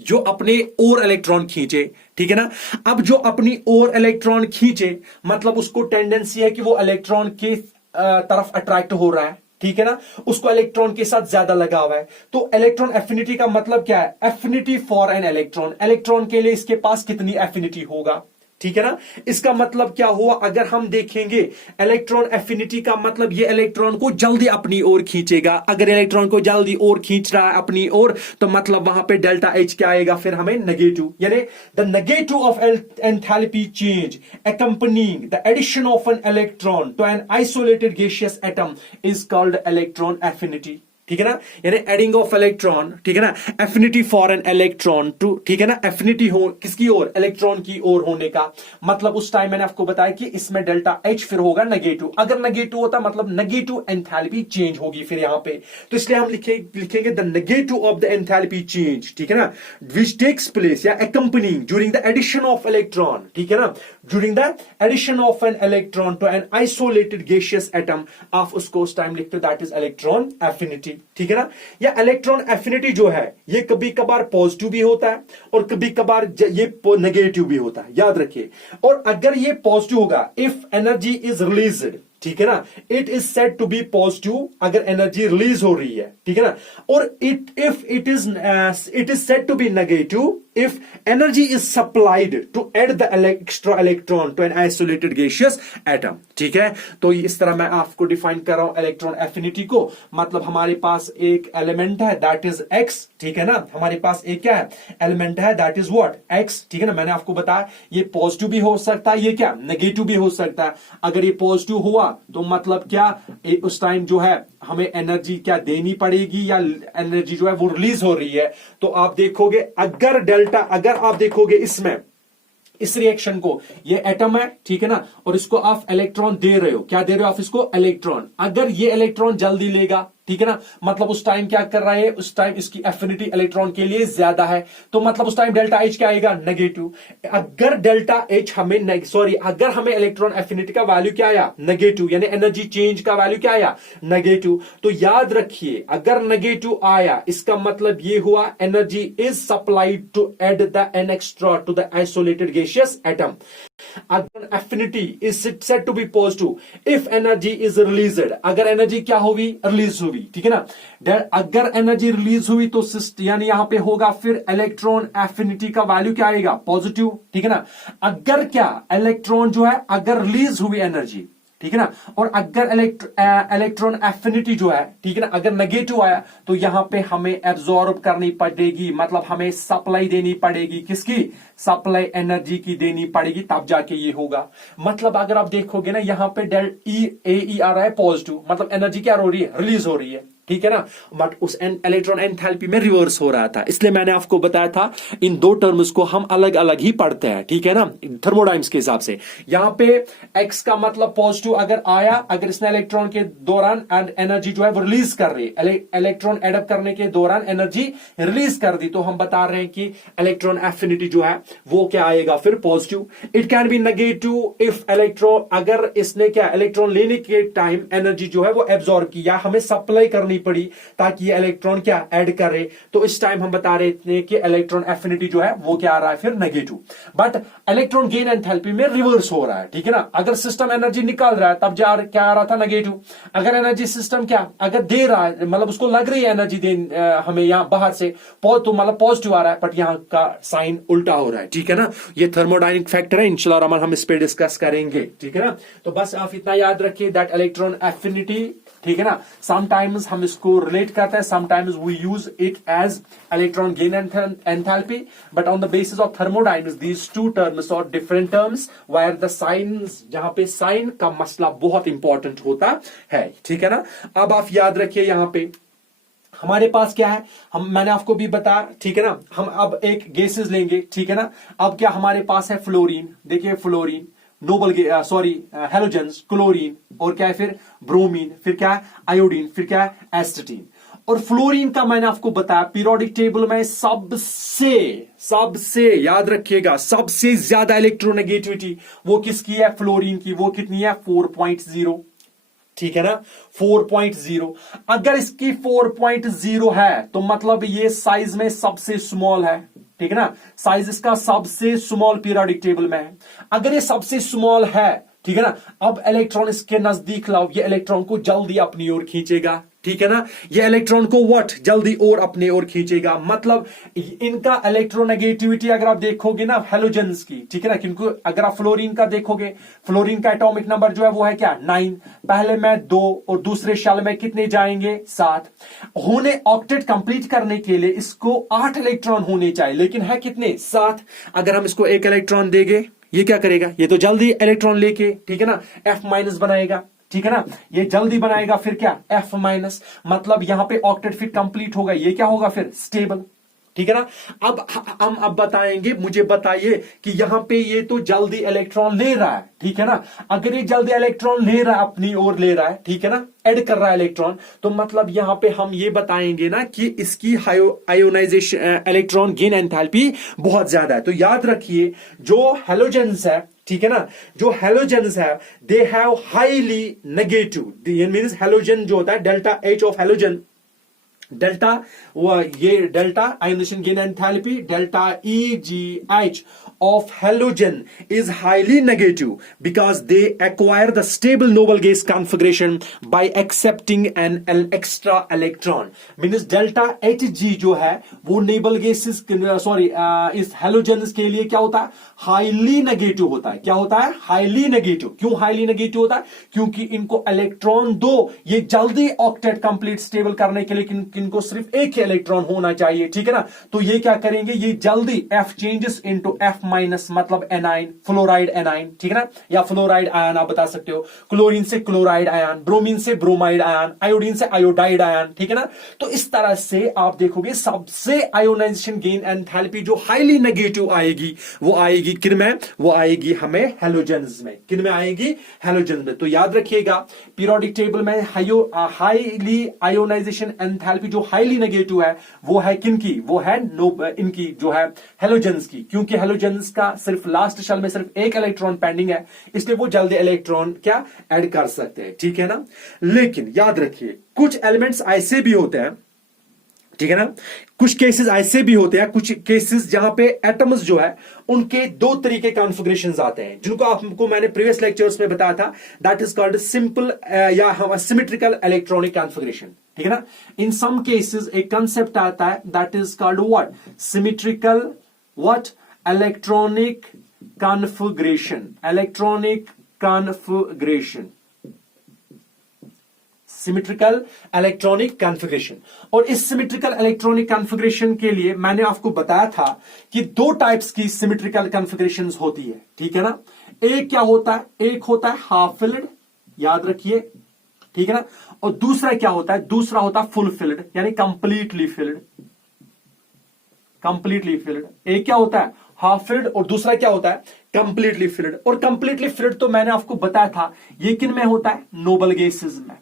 जो अपने और इलेक्ट्रॉन खींचे, ठीक है ना। अब जो अपनी और इलेक्ट्रॉन खींचे मतलब उसको टेंडेंसी है कि वो इलेक्ट्रॉन के तरफ अट्रैक्ट हो रहा है, ठीक है ना, उसको इलेक्ट्रॉन के साथ ज्यादा लगाव है। तो इलेक्ट्रॉन एफिनिटी का मतलब क्या है, affinity for an electron, electron के लिए इसके पास कितनी एफिनिटी होगा, ठीक है ना। इसका मतलब क्या हुआ, अगर हम देखेंगे इलेक्ट्रॉन एफिनिटी का मतलब ये इलेक्ट्रॉन को जल्दी अपनी ओर खींचेगा। अगर इलेक्ट्रॉन को जल्दी ओर खींच रहा है अपनी ओर तो मतलब वहां पे डेल्टा एच क्या आएगा, फिर हमें नेगेटिव, यानी the negative of enthalpy change accompanying the addition of an electron to an isolated gaseous atom is called electron affinity, ठीक है ना। यानी एडिंग ऑफ इलेक्ट्रॉन, ठीक है ना, affinity for an electron too, ठीक है ना, एफिनिटी हो किसकी ओर, इलेक्ट्रॉन की ओर होने का मतलब उस टाइम मैंने आपको बताया कि इसमें डेल्टा एच फिर होगा नेगेटिव। अगर नेगेटिव होता मतलब नेगेटिव एंथैल्पी चेंज होगी फिर यहां पे, तो इसलिए हम लिखेंगे the negative of the enthalpy change, ठीक है ना, विच टेक्स प्लेस या accompanying during the addition of electron, ठीक है ना, during the addition of an electron to an isolated gaseous atom, आप उसको उस टाइम लिखते हो दैट इज इलेक्ट्रॉन एफिनिटी, ठीक है ना। या इलेक्ट्रॉन एफिनिटी जो है ये कभी कभार पॉजिटिव भी होता है और कभी कभार ये नेगेटिव भी होता है, याद रखिए। और अगर ये पॉजिटिव होगा, इफ एनर्जी इज रिलीज्ड, ठीक है ना, it is said to be positive अगर एनर्जी रिलीज हो रही है, ठीक है ना। और if it is said to be negative if energy is supplied to add the extra electron to an isolated gaseous atom, ठीक है। तो इस तरह मैं आपको डिफाइन कर रहा हूं इलेक्ट्रॉन एफिनिटी को, मतलब हमारे पास एक एलिमेंट है दैट इज x, ठीक है ना, हमारे पास एक क्या है, एलिमेंट है दैट इज व्हाट, x, ठीक है ना। मैंने आपको बताया ये पॉजिटिव भी हो सकता है, ये क्या नेगेटिव भी हो सकता है। अगर ये पॉजिटिव हुआ तो मतलब क्या, उस टाइम जो है हमें एनर्जी क्या देनी पड़ेगी या एनर्जी जो है वो रिलीज हो रही है। तो आप देखोगे अगर आप देखोगे इसमें इस रिएक्शन को, ये एटम है, ठीक है ना, और इसको आप इलेक्ट्रॉन दे रहे हो, क्या दे रहे हो आप इसको, इलेक्ट्रॉन। अगर ये इलेक्ट्रॉन जल्दी लेगा, ठीक है ना, मतलब उस टाइम क्या कर रहा है, उस टाइम इसकी एफिनिटी इलेक्ट्रॉन के लिए ज्यादा है, तो मतलब उस टाइम डेल्टा एच क्या आएगा, नेगेटिव। अगर डेल्टा एच अगर हमें इलेक्ट्रॉन एफिनिटी का वैल्यू क्या आया, नेगेटिव, यानी एनर्जी चेंज का वैल्यू क्या आया, नेगेटिव। तो याद रखिए अगर नेगेटिव आया इसका मतलब ये हुआ energy is supplied to add the an extra to the isolated gaseous atom. अगर affinity is said to be positive if energy is released, अगर एनर्जी क्या होगी, रिलीज हुई, ठीक है ना। अगर एनर्जी रिलीज हुई तो यानी यहां पे होगा फिर इलेक्ट्रॉन एफिनिटी का वैल्यू क्या आएगा, पॉजिटिव, ठीक है ना। अगर क्या इलेक्ट्रॉन जो है अगर रिलीज हुई एनर्जी, ठीक है ना, और अगर इलेक्ट्रॉन एफिनिटी जो है, ठीक है ना, अगर नेगेटिव आया तो यहां पे हमें एब्जॉर्ब करनी पड़ेगी, मतलब हमें सप्लाई देनी पड़ेगी, किसकी, सप्लाई एनर्जी की देनी पड़ेगी, तब जाके ये होगा। मतलब अगर आप देखोगे ना यहां पे डेल ई ए ई आ रहा है पॉजिटिव, मतलब एनर्जी क्या हो रही है, रिलीज हो रही है, ठीक है ना, बट उस इलेक्ट्रॉन एंथैल्पी में रिवर्स हो रहा था। इसलिए मैंने आपको बताया था इन दो टर्म्स को हम अलग अलग ही पढ़ते हैं, ठीक है ना, थर्मोडाइनमिक्स के हिसाब से। यहां पे एक्स का मतलब पॉजिटिव अगर आया, अगर इसने इलेक्ट्रॉन के दौरान एनर्जी जो है वो रिलीज कर रही है, इलेक्ट्रॉन एडअप करने के दौरान एनर्जी रिलीज कर दी, तो हम बता रहे हैं कि इलेक्ट्रॉन एफिनिटी जो है वो क्या आएगा फिर positive. It can B negative if electron, अगर इसने क्या इलेक्ट्रॉन लेने के टाइम एनर्जी जो है वो एब्जॉर्ब की या हमें सप्लाई करनी पड़ी ताकि ये इलेक्ट्रॉन क्या ऐड करे, तो इस टाइम हम बता रहे थे कि इलेक्ट्रॉन एफिनिटी जो है वो क्या आ रहा है फिर negative. But electron gain enthalpy में रिवर्स हो रहा है, ठीक है ना, अगर सिस्टम एनर्जी निकाल रहा है तब क्या आ रहा था नेगेटिव, अगर एनर्जी सिस्टम क्या अगर दे रहा है, मतलब उसको लग रही है एनर्जी दे हमें यहां बाहर से, तो मतलब पॉजिटिव आ रहा है, बट यहां का साइन उल्टा हो रहा है, ठीक है ना। ये थर्मोडायनेमिक फैक्टर है, इंशाल्लाह हम इस पे डिस्कस करेंगे, ठीक है ना। तो बस आप इतना याद रखिए दैट इलेक्ट्रॉन एफिनिटी, ठीक है ना, समटाइम्स हम इसको रिलेट करते हैं, sometimes we use it as electron gain enthalpy, but on the basis of thermodynamics these two terms और different terms where the science, जहां पे साइन का मसला बहुत इंपॉर्टेंट होता है, ठीक है ना। अब आप याद रखिए यहां पे हमारे पास क्या है, मैंने आपको भी बताया, ठीक है ना, हम अब एक गैसेस लेंगे, ठीक है ना। अब क्या हमारे पास है फ्लोरीन, देखिए फ्लोरीन, नोबल हेलोजेंस, क्लोरीन, और क्या है फिर ब्रोमीन, फिर क्या है आयोडीन, फिर क्या है एस्टेटीन। और फ्लोरीन का मैंने आपको बताया पीरियोडिक टेबल में सबसे याद रखिएगा सबसे ज्यादा इलेक्ट्रोनेगेटिविटी वो किसकी है, फ्लोरीन की, वो कितनी है 4.0, ठीक है ना 4.0। अगर इसकी 4.0 है तो मतलब ये साइज में सबसे स्मॉल है, ठीक है ना, साइज इसका सबसे स्मॉल पीरियोडिक टेबल में है। अगर ये सबसे स्मॉल है, ठीक है ना, अब इलेक्ट्रॉन इसके नजदीक लाओ, ये इलेक्ट्रॉन को जल्दी अपनी ओर खींचेगा, ठीक है ना, ये इलेक्ट्रॉन को व्हाट जल्दी और अपने ओर खींचेगा। मतलब इनका इलेक्ट्रोनेगेटिविटी अगर आप देखोगे ना हेलोजेंस की, ठीक है ना, किंतु अगर आप फ्लोरीन का देखोगे, फ्लोरीन का एटॉमिक नंबर जो है वो है क्या 9, पहले में 2 और दूसरे शेल में कितने जाएंगे 7। होने ऑक्टेट कंप्लीट करने के लिए इसको 8 इलेक्ट्रॉन होने चाहिए, लेकिन है कितने 7। अगर हम इसको 1 इलेक्ट्रॉन देंगे ये क्या करेगा, ये तो जल्दी इलेक्ट्रॉन लेके, ठीक है ना, F माइनस बनाएगा, ठीक है ना, ये जल्दी बनाएगा, फिर क्या F माइनस, मतलब यहां पे ऑक्टेट फिर कंप्लीट होगा, ये क्या होगा फिर स्टेबल, ठीक है ना। अब हम बताएंगे, मुझे बताइए कि यहां पे ये तो जल्दी इलेक्ट्रॉन ले रहा है, ठीक है ना, अगर ये जल्दी इलेक्ट्रॉन ले रहा है अपनी ओर ले रहा है, ठीक है ना, ऐड कर रहा है इलेक्ट्रॉन, तो मतलब यहां पे हम ये बताएंगे ना कि इसकी आयोनाइजेशन इलेक्ट्रॉन गेन एंथैल्पी बहुत ज्यादा है। तो याद रखिए जो हेलोजेंस है, ठीक है ना, जो हेलोजेंस है they have highly negative, means halogen जो होता है delta H of halogen, delta ये delta ionization gain enthalpy delta EgH of halogen is highly negative because they acquire the stable noble gas configuration by accepting an extra electron, means delta Hg जो है वो noble gases इस halogens के लिए क्या होता है हाईली नेगेटिव होता है। क्या होता है हाईली नेगेटिव। क्यों हाईली नेगेटिव होता है, क्योंकि इनको इलेक्ट्रॉन दो, ये जल्दी ऑक्टेट कंप्लीट स्टेबल करने के लिए इनको सिर्फ एक ही इलेक्ट्रॉन होना चाहिए, ठीक है ना। तो ये क्या करेंगे, ये जल्दी F changes into F minus, मतलब एनाइन, फ्लोराइड एनाइन, ठीक है ना, या फ्लोराइड आयन आप बता सकते हो, क्लोरीन से क्लोराइड आयन, ब्रोमीन से ब्रोमाइड आयन, आयोडीन से आयोडाइड आयन, ठीक है ना। तो इस तरह से आप देखोगे सबसे आयोनाइजेशन गेन एंथैल्पी जो हाईली नेगेटिव आएगी वो आएगी किन में, वो आएगी हमें हेलोजेंस में। किन में आएगी, हेलोजेंस में। तो याद रखिएगा पीरियोडिक टेबल में हाईली आयोनाइजेशन एंथैल्पी जो हाईली नेगेटिव है वो है किनकी, वो है इनकी जो है हेलोजेंस की, क्योंकि हेलोजेंस का सिर्फ लास्ट शेल में सिर्फ एक इलेक्ट्रॉन पेंडिंग है, इसलिए वो जल्दी इलेक्ट्रॉन क्या ऐड कर सकते हैं, ठीक है ना। लेकिन याद रखिए कुछ एलिमेंट्स ऐसे भी होते हैं, ठीक है ना, कुछ केसेस ऐसे भी होते हैं, कुछ केसेस जहां पे एटम्स जो है उनके दो तरीके कॉन्फ़िगरेशंस आते हैं, जिनको आपको मैंने प्रीवियस लेक्चर्स में बताया था, दैट इज कॉल्ड सिंपल या सिमेट्रिकल इलेक्ट्रॉनिक कॉन्फ़िगरेशन, ठीक है ना। इन सम केसेस एक कंसेप्ट आता है that is called what, symmetrical what electronic configuration, electronic configuration, symmetrical electronic configuration. और इस सिमेट्रिकल इलेक्ट्रॉनिक कॉन्फ़िगरेशन के लिए मैंने आपको बताया था कि दो टाइप्स की सिमेट्रिकल कॉन्फ़िगरेशंस होती है, ठीक है ना। एक क्या होता है, एक होता है हाफ फिल्ड, याद रखिए, ठीक है ना, और दूसरा क्या होता है, दूसरा होता है फुल फिल्ड यानी कंप्लीटली फिल्ड। कंप्लीटली फिल्ड, एक क्या होता है हाफ फिल्ड और दूसरा क्या होता है कंप्लीटली फिल्ड। और कंप्लीटली फिल्ड तो मैंने आपको बताया था ये किन में होता है, नोबल गैसेस में,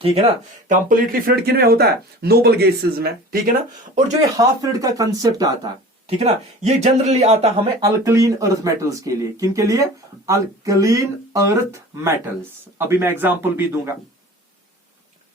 ठीक है ना। कंप्लीटली फिल्ड किन में होता है, नोबल गैसेस में, ठीक है ना। और जो ये हाफ फिल्ड का कंसेप्ट आता है, ठीक है ना, ये जनरली आता है हमें अल्कलीन अर्थ मेटल्स के लिए। किन के लिए, अल्कलीन अर्थ मेटल्स। अभी मैं एग्जांपल भी दूंगा,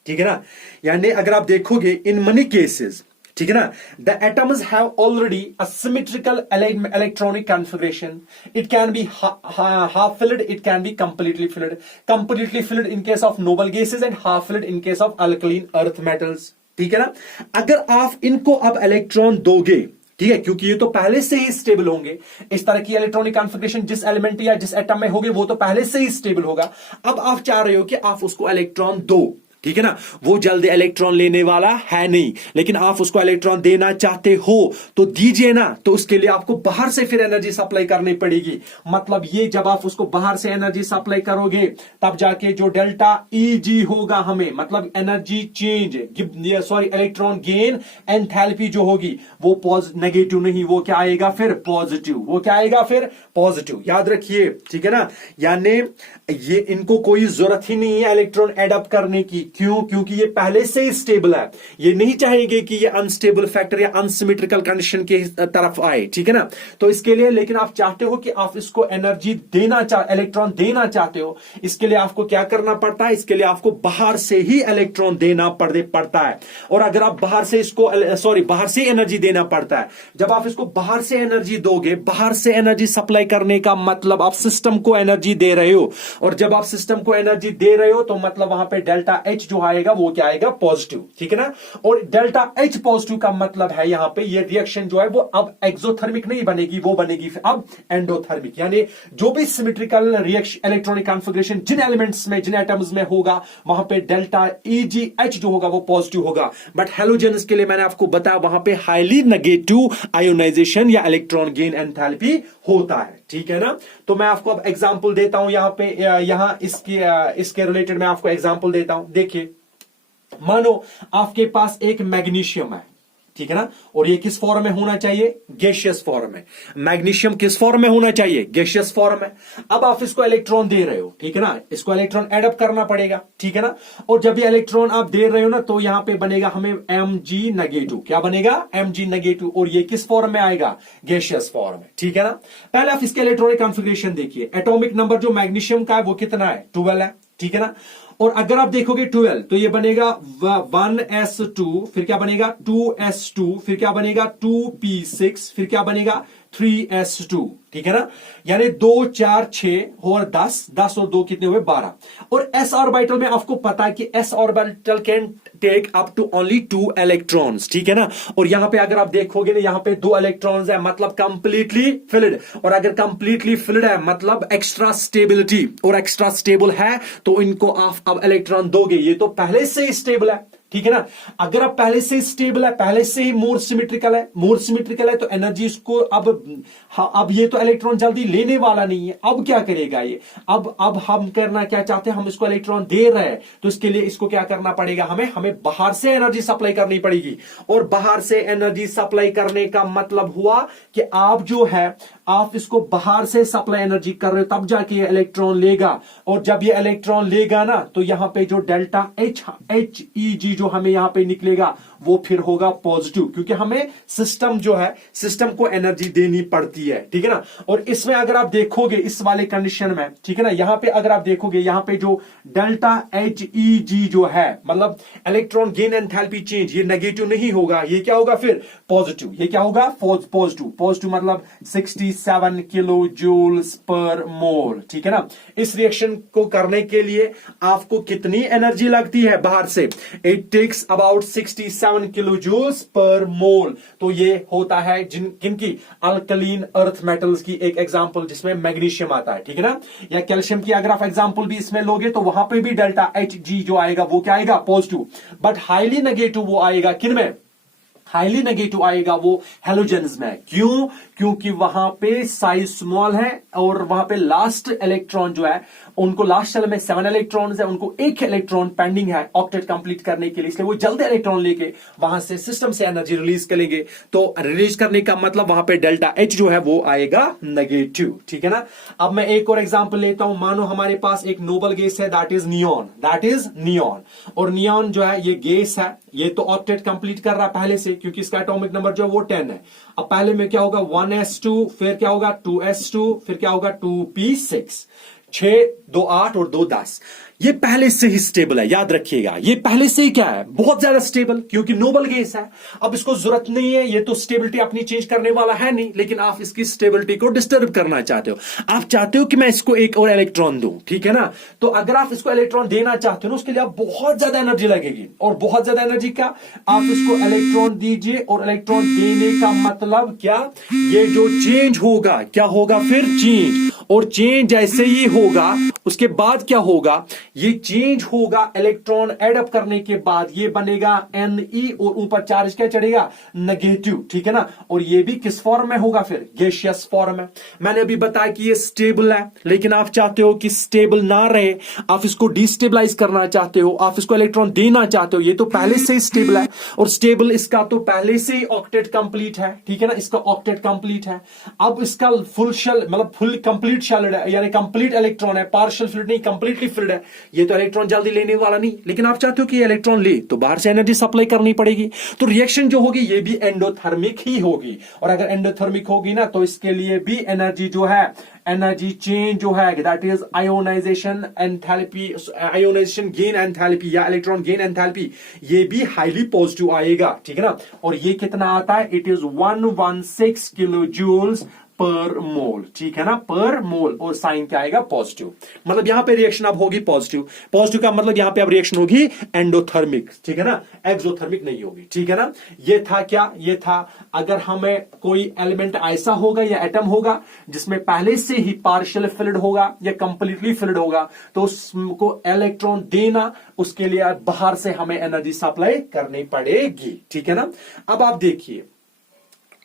ठीक है ना। यानी अगर आप देखोगे इन मनी केसेस, ठीक है ना, the atoms have already a symmetrical electronic configuration. It can be half filled, it can be completely filled. Completely filled in case of noble gases and half filled in case of alkaline earth metals, ठीक है ना। अगर आप इनको अब इलेक्ट्रॉन दोगे, ठीक है, क्योंकि ये तो पहले से ही स्टेबल होंगे, इस तरह की इलेक्ट्रॉनिक कॉन्फ़िगरेशन जिस एलिमेंट या जिस एटम में होगी वो तो पहले से ही स्टेबल होगा। अब आप चाह रहे हो कि आप उसको इलेक्ट्रॉन दो, ठीक है ना, वो जल्दी इलेक्ट्रॉन लेने वाला है नहीं, लेकिन आप उसको इलेक्ट्रॉन देना चाहते हो तो दीजिए ना। तो उसके लिए आपको बाहर से फिर एनर्जी सप्लाई करनी पड़ेगी। मतलब ये जब आप उसको बाहर से एनर्जी सप्लाई करोगे तब जाके जो डेल्टा Eg होगा हमें, मतलब energy change, sorry electron gain enthalpy जो होगी वो नेगेटिव नहीं, वो क्या आएगा फिर पॉजिटिव। वो क्या आएगा फिर पॉजिटिव, याद रखिए, ठीक है ना। यानी ये इनको कोई जरूरत ही नहीं है इलेक्ट्रॉन एड अप करने की। क्यों, क्योंकि ये पहले से ही स्टेबल है। ये नहीं चाहेंगे कि ये अनस्टेबल फैक्टर या अनसिमेट्रिकल कंडीशन के तरफ आए, ठीक है ना। तो इसके लिए, लेकिन आप चाहते हो कि आप इसको एनर्जी देना इलेक्ट्रॉन देना चाहते हो, इसके लिए आपको क्या करना पड़ता है, इसके लिए आपको बाहर से ही इलेक्ट्रॉन देना पड़ता है। और अगर आप बाहर से इसको बाहर से एनर्जी देना पड़ता है। जब आप इसको बाहर से एनर्जी दोगे, बाहर से एनर्जी सप्लाई करने का मतलब आप सिस्टम को एनर्जी दे रहे हो, और जब आप सिस्टम को एनर्जी दे रहे हो तो मतलब वहां पे डेल्टा H जो आएगा वो क्या आएगा पॉजिटिव, ठीक है ना। और डेल्टा H पॉजिटिव का मतलब है यहां पे ये रिएक्शन जो है वो अब एक्सोथर्मिक नहीं बनेगी, वो बनेगी अब एंडोथर्मिक। यानी जो भी सिमेट्रिकल रिएक्शन इलेक्ट्रॉनिक कॉन्फ़िगरेशन जिन एलिमेंट्स में, जिन एटम्स में होगा, वहां पे डेल्टा EgH जो होगा वो पॉजिटिव होगा। बट हेलोजेन्स के लिए मैंने आपको बताया वहां पे हाईली नेगेटिव आयोनाइजेशन या इलेक्ट्रॉन गेन एंथैल्पी होता है, ठीक है ना। तो मैं आपको अब एग्जांपल देता हूं यहां पे, यहां इसके रिलेटेड मैं आपको एग्जांपल देता हूं। देखिए, मानो आपके पास एक मैग्नीशियम है, ठीक है ना, और ये किस फॉर्म में होना चाहिए, गैसियस फॉर्म में। मैग्नीशियम किस फॉर्म में होना चाहिए, गैसियस फॉर्म में। अब आप इसको इलेक्ट्रॉन दे रहे हो, ठीक है ना, इसको इलेक्ट्रॉन एड अप करना पड़ेगा, ठीक है ना। और जब ये इलेक्ट्रॉन आप दे रहे हो ना तो यहां पे बनेगा हमें Mg नेगेटिव। क्या बनेगा, Mg नेगेटिव। और ये किस फॉर्म में आएगा, गैसियस फॉर्म में, ठीक है ना। पहले आप इसके इलेक्ट्रॉनिक कॉन्फ़िगरेशन देखिए। एटॉमिक नंबर जो मैग्नीशियम का है वो कितना है, 12 है, ठीक है ना। और अगर आप देखोगे 12 तो ये बनेगा 1s2, फिर क्या बनेगा 2s2, फिर क्या बनेगा 2p6, फिर क्या बनेगा 3s2, ठीक है ना। यानी 2 4 6 और 10 और 2 कितने हुए 12। और s ऑर्बिटल में आपको पता है कि s orbital can take up to only 2 electrons, ठीक है ना। और यहां पे अगर आप देखोगे ना, यहां पे 2 इलेक्ट्रॉन्स है, मतलब कंप्लीटली फिल्ड। और अगर कंप्लीटली फिल्ड है मतलब एक्स्ट्रा स्टेबिलिटी, और एक्स्ट्रा स्टेबल है तो इनको आप अब इलेक्ट्रॉन दोगे। ये तो पहले से ही स्टेबल है, ठीक है ना। अगर आप पहले से स्टेबल है, पहले से ही मोर सिमेट्रिकल है तो एनर्जी इसको अब ये तो इलेक्ट्रॉन जल्दी लेने वाला नहीं है। अब क्या करेगा ये, अब हम करना क्या चाहते हैं, हम इसको इलेक्ट्रॉन दे रहे हैं तो इसके लिए इसको क्या करना पड़ेगा, हमें बाहर से एनर्जी सप्लाई करनी पड़ेगी। और बाहर से एनर्जी सप्लाई करने का मतलब हुआ कि आप जो है आप इसको बाहर से सप्लाई एनर्जी कर रहे हो, तब जाके ये इलेक्ट्रॉन लेगा। और जब ये इलेक्ट्रॉन लेगा ना तो यहां पे जो डेल्टा Heg जो हमें यहां पे निकलेगा वो फिर होगा पॉजिटिव, क्योंकि हमें सिस्टम जो है, सिस्टम को एनर्जी देनी पड़ती है, ठीक है ना। और इसमें अगर आप देखोगे इस वाले कंडीशन में, ठीक है ना, यहां पे अगर आप देखोगे यहां पे जो डेल्टा Heg जो है, मतलब इलेक्ट्रॉन गेन एंथैल्पी चेंज, ये नेगेटिव नहीं होगा, ये क्या होगा फिर पॉजिटिव। ये क्या होगा पॉजिटिव मतलब 67 किलो जूल्स पर मोल, ठीक है ना। इस रिएक्शन को करने के लिए आपको कितनी एनर्जी लगती है बाहर से, it takes about 67 kilo joules per mole. तो ये होता है किनकी, अल्कलीन अर्थ मेटल्स की एक एग्जांपल जिसमें मैग्नीशियम आता है, ठीक है ना। या कैल्शियम की अगर आप एग्जांपल भी इसमें लोगे तो वहां पे भी डेल्टा Hg जो आएगा वो क्या आएगा पॉजिटिव, बट हाईली नेगेटिव वो आएगा किनमें, हाईली नेगेटिव आएगा वो हैलोजेन्स में। क्यों? क्योंकि वहां पे साइज स्मॉल है और वहां पे लास्ट इलेक्ट्रॉन जो है, उनको लास्ट शेल में 7 इलेक्ट्रॉन्स है, उनको एक इलेक्ट्रॉन पेंडिंग है ऑक्टेट कंप्लीट करने के लिए, इसलिए वो जल्दी इलेक्ट्रॉन लेके वहां से सिस्टम से एनर्जी रिलीज करेंगे। तो रिलीज करने का मतलब वहां पे डेल्टा एच जो है वो आएगा नेगेटिव, ठीक है ना। अब मैं एक और एग्जांपल लेता हूं। मानो हमारे पास एक नोबल गैस है, दैट इज नियॉन। और नियॉन जो है ये गैस है, ये तो ऑक्टेट कंप्लीट कर रहा है पहले से, क्योंकि इसका एटॉमिक नंबर जो है वो 10 है। अब पहले में क्या होगा, 1s2, फिर क्या होगा 2s2, फिर क्या होगा 2p6, 6, 2 8 और 2 10। ये पहले से ही स्टेबल है, याद रखिएगा। ये पहले से ही क्या है, बहुत ज्यादा स्टेबल, क्योंकि नोबल गैस है। अब इसको जरूरत नहीं है, ये तो स्टेबिलिटी अपनी चेंज करने वाला है नहीं, लेकिन आप इसकी स्टेबिलिटी को डिस्टर्ब करना चाहते हो। आप चाहते हो कि मैं इसको एक और इलेक्ट्रॉन दूं, ठीक है ना। तो अगर आप इसको इलेक्ट्रॉन देना चाहते हो ना, उसके लिए आप बहुत ज्यादा एनर्जी लगेगी, और बहुत ज्यादा एनर्जी का आप इसको इलेक्ट्रॉन दीजिए। और इलेक्ट्रॉन देने का मतलब क्या, ये जो चेंज होगा, क्या होगा फिर चेंज, और चेंज जैसे ही होगा उसके बाद क्या होगा, ये चेंज होगा इलेक्ट्रॉन एड अप करने के बाद, ये बनेगा Ne और ऊपर चार्ज क्या चढ़ेगा, नेगेटिव, ठीक है ना। और ये भी किस फॉर्म में होगा, फिर गैसियस फॉर्म में। मैंने अभी बताया कि ये स्टेबल है, लेकिन आप चाहते हो कि स्टेबल ना रहे, आप इसको डिस्टेबलाइज करना चाहते हो, आप इसको इलेक्ट्रॉन देना चाहते हो। ये तो पहले से ही स्टेबल है, और स्टेबल इसका तो पहले से ही ऑक्टेट कंप्लीट है, ठीक है ना, इसका ऑक्टेट कंप्लीट है। अब इसका फुल शेल मतलब फुल कंप्लीट शेल है, यानी कंप्लीट इलेक्ट्रॉन है, पार्शियल फिल्ड नहीं, कंप्लीटली फिल्ड है। ये तो इलेक्ट्रॉन जल्दी लेने वाला नहीं, लेकिन आप चाहते हो कि ये इलेक्ट्रॉन ले, तो बाहर से एनर्जी सप्लाई करनी पड़ेगी। तो रिएक्शन जो होगी ये भी एंडोथर्मिक ही होगी, और अगर एंडोथर्मिक होगी ना, तो इसके लिए भी एनर्जी जो है, एनर्जी चेंज जो है, that is ionisation enthalpy, ionisation gain enthalpy या इलेक्ट्रॉन गेन एंथैल्पी, ये भी हाईली पॉजिटिव आएगा, ठीक है ना। और ये कितना आता है, it is 116 kilo joules per मोल, ठीक है ना, पर मोल। और साइन क्या आएगा, पॉजिटिव। मतलब यहां पे रिएक्शन अब होगी पॉजिटिव। पॉजिटिव का मतलब यहां पे अब रिएक्शन होगी एंडोथर्मिक, ठीक है ना, एक्सोथर्मिक नहीं होगी, ठीक है ना। ये था क्या, ये था अगर हमें कोई एलिमेंट ऐसा होगा या एटम होगा जिसमें पहले से ही पार्शियल फिल्ड होगा या कंप्लीटली फिल्ड होगा, तो उसको इलेक्ट्रॉन देना, उसके लिए बाहर से हमें एनर्जी सप्लाई करनी पड़ेगी, ठीक है ना। अब आप देखिए,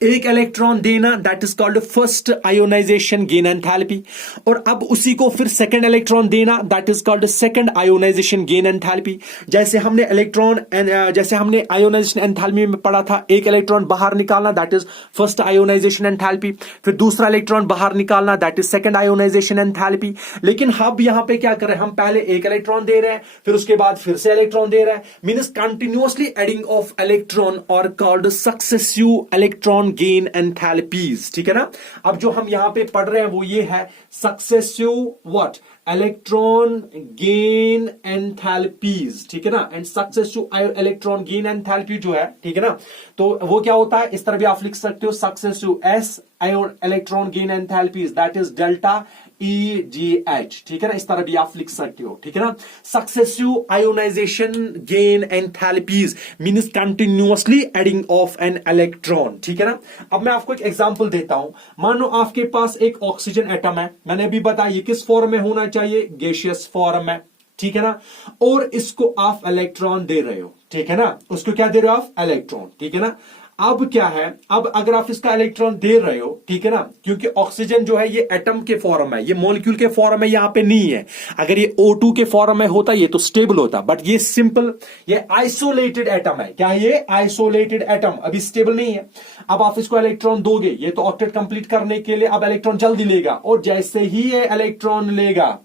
एक इलेक्ट्रॉन देना, that is called first ionisation gain enthalpy, और अब उसी को फिर सेकंड इलेक्ट्रॉन देना, that is called second ionisation gain enthalpy. जैसे हमने आयोनाइजेशन एंथैल्पी में पढ़ा था, एक इलेक्ट्रॉन बाहर निकालना, that is first ionization enthalpy, फिर दूसरा इलेक्ट्रॉन बाहर निकालना, that is second ionisation enthalpy. लेकिन हम यहां पे क्या कर रहे हैं, हम पहले एक इलेक्ट्रॉन दे रहे हैं, फिर उसके बाद फिर से इलेक्ट्रॉन दे रहे हैं, means continuously adding of electron और called successive electron gain enthalpies, ठीक है ना। अब जो हम यहां पे पढ़ रहे हैं वो ये है successive what, electron gain enthalpies, ठीक है ना। And successive electron gain enthalpy जो है, ठीक है ना, तो वो क्या होता है, इस तरह भी आप लिख सकते हो, successive S electron gain enthalpies, that is delta EGH, ठीक है ना, इस तरह भी आप लिख सकते हो, ठीक है ना। Successive ionisation gain enthalpies means continuously adding of an electron, ठीक है ना। अब मैं आपको एक एग्जांपल देता हूं। मानो आपके पास एक ऑक्सीजन एटम है, मैंने अभी बताया ये किस फॉर्म में होना चाहिए, गैसियस फॉर्म में, ठीक है ना। और इसको आप इलेक्ट्रॉन दे रहे हो, ठीक है ना, उसको क्या दे रहे हो आप, इलेक्ट्रॉन, ठीक है ना। अब क्या है, अब अगर आप इसका इलेक्ट्रॉन दे रहे हो, ठीक है ना, क्योंकि ऑक्सीजन जो है ये एटम के फॉर्म है, ये मॉलिक्यूल के फॉर्म में यहां पे नहीं है। अगर ये O2 के फॉर्म में होता ये तो स्टेबल होता, बट ये सिंपल, ये आइसोलेटेड एटम है। क्या है ये, आइसोलेटेड एटम, अभी स्टेबल नहीं है। अब आप इसको इलेक्ट्रॉन दोगे, ये तो ऑक्टेट कंप्लीट करने के लिए अब इलेक्ट्रॉन जल्दी लेगा, और जैसे ही ये इलेक्ट्रॉन लेगा,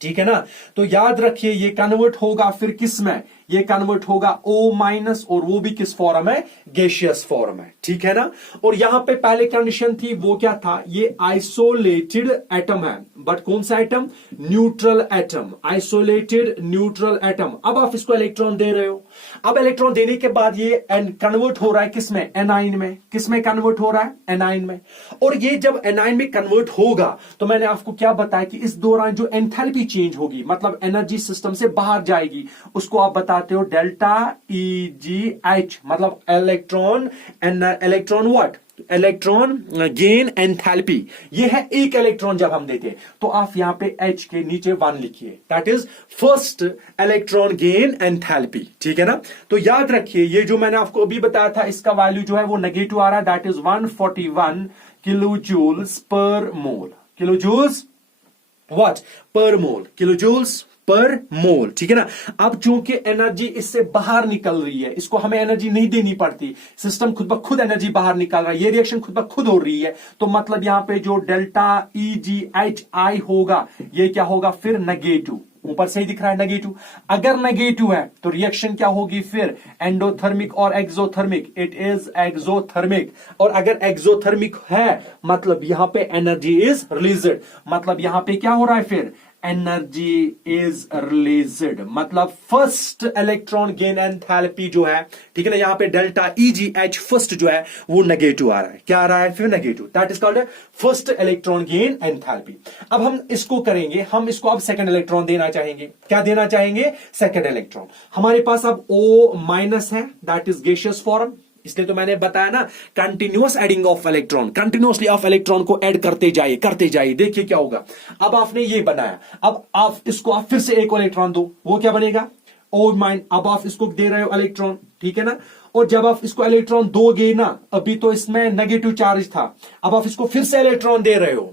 ठीक है ना, तो याद रखिए ये कन्वर्ट होगा फिर किस में, ये कन्वर्ट होगा O-, और वो भी किस फॉर्म है, गैसियस फॉर्म है, ठीक है ना। और यहां पे पहले कंडीशन थी, वो क्या था, ये आइसोलेटेड एटम है, बट कौन सा atom, neutral atom, isolated neutral atom. अब आप इसको इलेक्ट्रॉन दे रहे हो, अब इलेक्ट्रॉन देने के बाद ये कन्वर्ट हो रहा है किसमें, एनाइन में, किसमें कन्वर्ट हो रहा है, एनाइन में। और ये जब एनाइन में कन्वर्ट होगा, तो मैंने आपको क्या बताया कि इस दौरान जो एंथैल्पी चेंज होगी, मतलब एनर्जी सिस्टम से बाहर जाएगी, उसको आप बताते हो डेल्टा EGH, मतलब electron what, electron gain enthalpy, ये है एक इलेक्ट्रॉन जब हम देते हैं, तो आप यहां पे H के नीचे 1 लिखिए, that is first electron gain enthalpy, ठीक है ना। तो याद रखिए ये जो मैंने आपको अभी बताया था, इसका वैल्यू जो है वो नेगेटिव आ रहा है, that is 141 kilo joules per mole, kilo joules what पर मोल, किलो जूल्स पर मोल, ठीक है ना। अब चूंकि एनर्जी इससे बाहर निकल रही है, इसको हमें एनर्जी नहीं देनी पड़ती, सिस्टम खुद ब खुद एनर्जी बाहर निकाल रहा है, ये रिएक्शन खुद ब खुद हो रही है, तो मतलब यहां पे जो डेल्टा EGHI होगा ये क्या होगा फिर नेगेटिव, ऊपर से ही दिख रहा है नेगेटिव। अगर नेगेटिव है तो रिएक्शन क्या होगी फिर एंडोथर्मिक और एक्सोथर्मिक, इट इज एक्सोथर्मिक। और अगर एक्सोथर्मिक है मतलब यहां पे एनर्जी इज रिलीज्ड, मतलब यहां पे क्या हो रहा है फिर एनर्जी इज रिलीज्ड, मतलब फर्स्ट इलेक्ट्रॉन गेन एंथैल्पी जो है, ठीक है ना, यहां पे डेल्टा EGH फर्स्ट जो है वो नेगेटिव आ रहा है, क्या आ रहा है फिर negative, that is called first electron gain enthalpy. अब हम इसको करेंगे, हम इसको अब सेकंड इलेक्ट्रॉन देना चाहेंगे, क्या देना चाहेंगे सेकंड इलेक्ट्रॉन। हमारे पास अब O- है, दैट इज गैसियस फॉर्म, इसलिए तो मैंने बताया ना continuous adding of electron, continuously of electron को ऐड करते जाइए, देखिए क्या होगा। अब आपने ये बनाया, अब आप इसको आप फिर से एक इलेक्ट्रॉन दो, वो क्या बनेगा O-, अब आप इसको दे रहे हो इलेक्ट्रॉन, ठीक है ना, और जब आप इसको इलेक्ट्रॉन दोगे ना, अभी तो इसमें नेगेटिव चार्ज था, अब आप इसको फिर से इलेक्ट्रॉन दे रहे हो,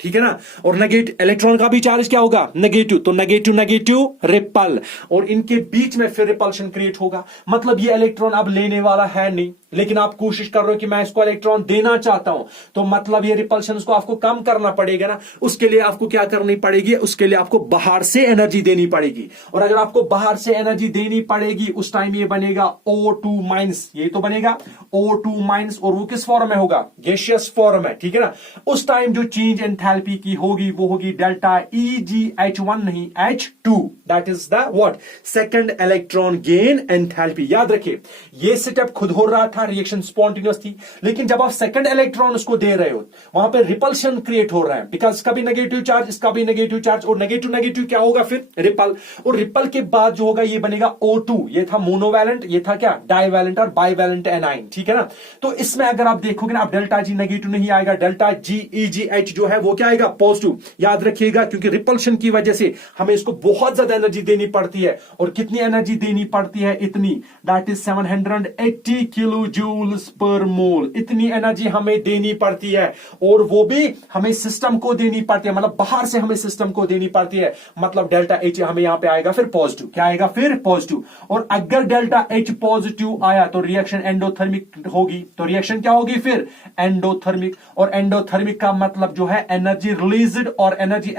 ठीक है ना, और नेगेटिव इलेक्ट्रॉन का भी चार्ज क्या होगा नेगेटिव, तो नेगेटिव नेगेटिव रिपल, और इनके बीच में फिर रिपल्शन क्रिएट होगा, मतलब ये इलेक्ट्रॉन अब लेने वाला है नहीं, लेकिन आप कोशिश कर रहे हो कि मैं इसको इलेक्ट्रॉन देना चाहता हूं, तो मतलब ये रिपल्शन को आपको कम करना पड़ेगा ना, उसके लिए आपको क्या करनी पड़ेगी, उसके लिए आपको बाहर से एनर्जी देनी पड़ेगी, और अगर आपको बाहर से एनर्जी देनी पड़ेगी उस टाइम ये बनेगा O2-, ये तो बनेगा O2-, और वो किस फॉर्म में होगा गैसियस फॉर्म है, ठीक है ना। उस टाइम जो चेंज एंथैल्पी की होगी वो होगी डेल्टा EGH1 नहीं H2, that is the what second electron gain enthalpy. याद रखिए ये सेटअप खुद हो रहा था, रिएक्शन स्पॉन्टेनियस थी, लेकिन जब आप सेकंड इलेक्ट्रॉन उसको दे रहे हो वहां पे रिपल्शन क्रिएट हो रहा है, बिकॉज इसका भी नेगेटिव चार्ज, इसका भी नेगेटिव चार्ज, और नेगेटिव नेगेटिव क्या होगा फिर रिपल, और रिपल के बाद जो होगा ये बनेगा O2, ये था मोनोवैलेंट, ये था क्या डाइवैलेंट और बाइवैलेंट एनाइन, ठीक है ना। तो इसमें अगर आप देखोगे ना, अब डेल्टा G नेगेटिव नहीं आएगा, डेल्टा GEGH जो है वो क्या आएगा पॉजिटिव, याद रखिएगा, क्योंकि रिपल्शन की वजह से हमें इसको बहुत ज्यादा एनर्जी देनी पड़ती है, और कितनी एनर्जी देनी पड़ती है इतनी, that is 780 kilo joules per मोल, इतनी एनर्जी हमें देनी पड़ती है, और वो भी हमें सिस्टम को देनी पड़ती है, मतलब बाहर से हमें सिस्टम को देनी पड़ती है, मतलब डेल्टा H हमें यहां पे आएगा फिर पॉजिटिव, क्या आएगा फिर पॉजिटिव। और अगर डेल्टा H पॉजिटिव आया तो रिएक्शन एंडोथर्मिक होगी, तो रिएक्शन क्या होगी फिर एंडोथर्मिक, और एंडोथर्मिक का मतलब जो है एनर्जी रिलीज्ड और एनर्जी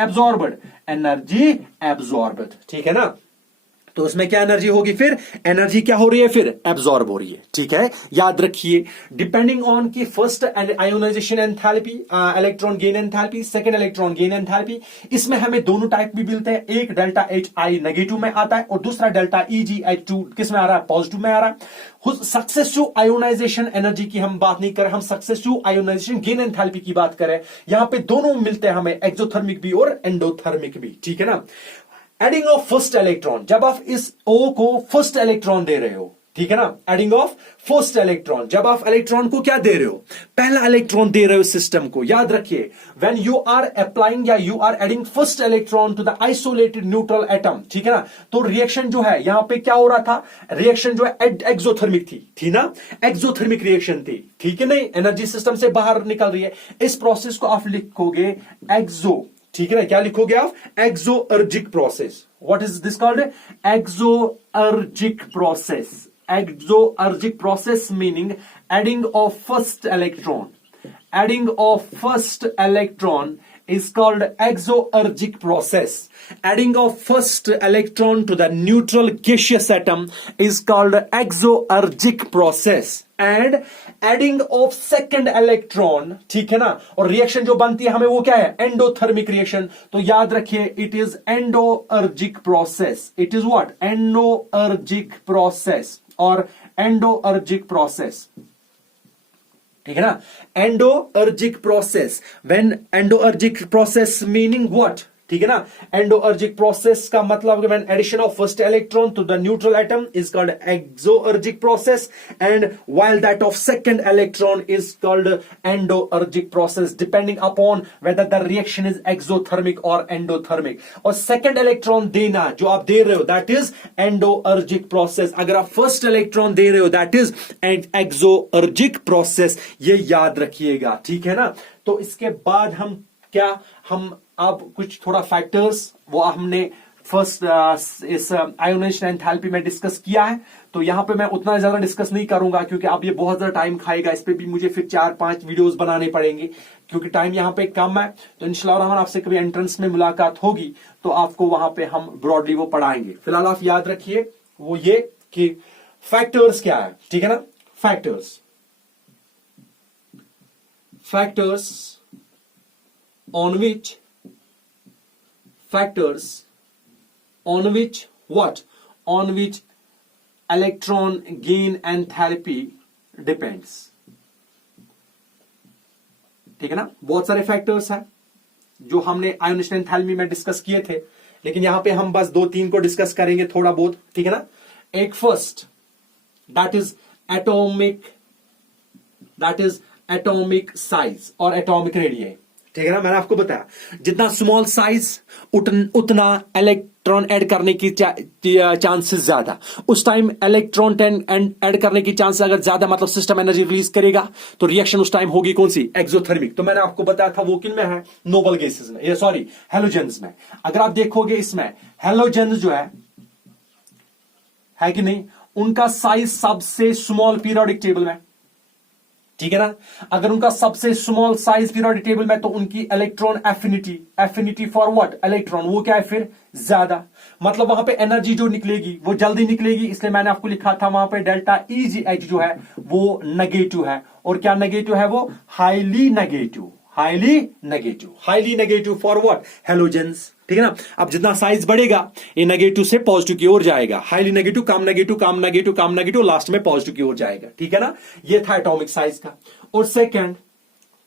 एब्जॉर्ब्ड, ठीक है ना। तो उसमें क्या एनर्जी होगी फिर एनर्जी क्या हो रही है फिर एब्जॉर्ब हो रही है, ठीक है। याद रखिए डिपेंडिंग ऑन की first ionization enthalpy, electron gain enthalpy, second electron gain enthalpy, इसमें हमें दोनों टाइप भी मिलते हैं, एक डेल्टा HI नेगेटिव में आता है और दूसरा डेल्टा EGH2 किस में आ रहा है पॉजिटिव में आ रहा है। सक्सेसिव आयोनाइजेशन एनर्जी की हम बात नहीं कर रहे, हम सक्सेसिव आयोनाइजेशन गेन एंथैल्पी की बात करें, यहां पे दोनों मिलते हैं हमें, एक्सोथर्मिक भी और एंडोथर्मिक भी, ठीक है ना। एडिंग ऑफ फर्स्ट इलेक्ट्रॉन, जब आप इस O को फर्स्ट इलेक्ट्रॉन दे रहे हो, ठीक है ना, एडिंग ऑफ फर्स्ट इलेक्ट्रॉन, जब आप इलेक्ट्रॉन को क्या दे रहे हो पहला इलेक्ट्रॉन दे रहे हो सिस्टम को, याद रखिए व्हेन यू आर अप्लाइंग या you are adding first electron to the isolated neutral atom, ठीक है ना, तो रिएक्शन जो है यहां पे क्या हो रहा था, रिएक्शन जो है एक्सोथर्मिक थी ना, एक्सोथर्मिक रिएक्शन थी, ठीक है, नहीं एनर्जी सिस्टम से बाहर निकल रही है, इस प्रोसेस को आप लिखोगे एक्सो, ठीक है ना, क्या लिखोगे आप exoergic process, what is this called exoergic process, exoergic process meaning adding of first electron, adding of first electron is called exoergic process. Adding of first electron to the neutral gaseous atom is called exoergic process. And adding of second electron, ठीक है ना, और रिएक्शन जो बनती है हमें वो क्या है एंडोथर्मिक रिएक्शन, तो याद रखिए it is endoergic process, it is what endoergic process और एंडोअर्जिक प्रोसेस, ठीक है ना, endoergic process, when endoergic process meaning what, ठीक है ना। एंडोअर्जिक प्रोसेस का मतलब when addition of first electron to the neutral atom is called exoergic process and while that of second electron is called endoergic process depending upon whether the reaction is exothermic और एंडोथर्मिक। और सेकंड इलेक्ट्रॉन देना जो आप दे रहे हो दैट इज एंडोअर्जिक प्रोसेस, अगर आप फर्स्ट इलेक्ट्रॉन दे रहे हो दैट इज एक्सोअर्जिक प्रोसेस, ये याद रखिएगा, ठीक है ना। तो इसके बाद हम अब कुछ थोड़ा फैक्टर्स वो हमने फर्स्ट इस आयोनाइजेशन एंथैल्पी में डिस्कस किया है, तो यहां पे मैं उतना ज्यादा डिस्कस नहीं करूंगा क्योंकि अब ये बहुत ज्यादा टाइम खाएगा, इस पे भी मुझे फिर 4-5 वीडियोस बनाने पड़ेंगे क्योंकि टाइम यहां पे कम है। तो इंशाल्लाह रहमान आपसे कभी एंट्रेंस में मुलाकात होगी तो आपको वहां पे हम ब्रॉडली वो पढ़ाएंगे। फिलहाल आप याद रखिए वो ये कि फैक्टर्स क्या है, ठीक है ना। Factors on which electron gain enthalpy depends, ठीक है ना। बहुत सारे फैक्टर्स हैं जो हमने आयोनाइजेशन एंथैल्पी में डिस्कस किए थे, लेकिन यहां पे हम बस 2-3 को डिस्कस करेंगे थोड़ा बहुत, ठीक है ना। एक first that is atomic size और एटॉमिक रेडियस, ठीक है ना। मैंने आपको बताया जितना स्मॉल साइज उतना इलेक्ट्रॉन ऐड करने की चांसेस ज्यादा, उस टाइम इलेक्ट्रॉन 10 ऐड करने की चांस अगर ज्यादा मतलब सिस्टम एनर्जी रिलीज करेगा तो रिएक्शन उस टाइम होगी कौन सी, एक्सोथर्मिक। तो मैंने आपको बताया था वो किन में है, नोबल गैसेस में, सॉरी हेलोजेंस में। अगर आप देखोगे इसमें हेलोजेंस जो है कि नहीं, उनका साइज सबसे स्मॉल पीरियोडिक टेबल में, ठीक है ना। अगर उनका सबसे स्मॉल साइज पीरियोडिक टेबल में तो उनकी electron affinity for what, electron, वो क्या है फिर ज्यादा, मतलब वहां पे एनर्जी जो निकलेगी वो जल्दी निकलेगी, इसलिए मैंने आपको लिखा था वहां पे डेल्टा EGH जो है वो नेगेटिव है। और क्या नेगेटिव है वो, highly negative for what, halogens, ठीक है ना। अब जितना साइज बढ़ेगा ये नेगेटिव से पॉजिटिव की ओर जाएगा, हाईली नेगेटिव, कम नेगेटिव, लास्ट में पॉजिटिव की ओर जाएगा, ठीक है ना। ये था एटॉमिक साइज का। और सेकंड,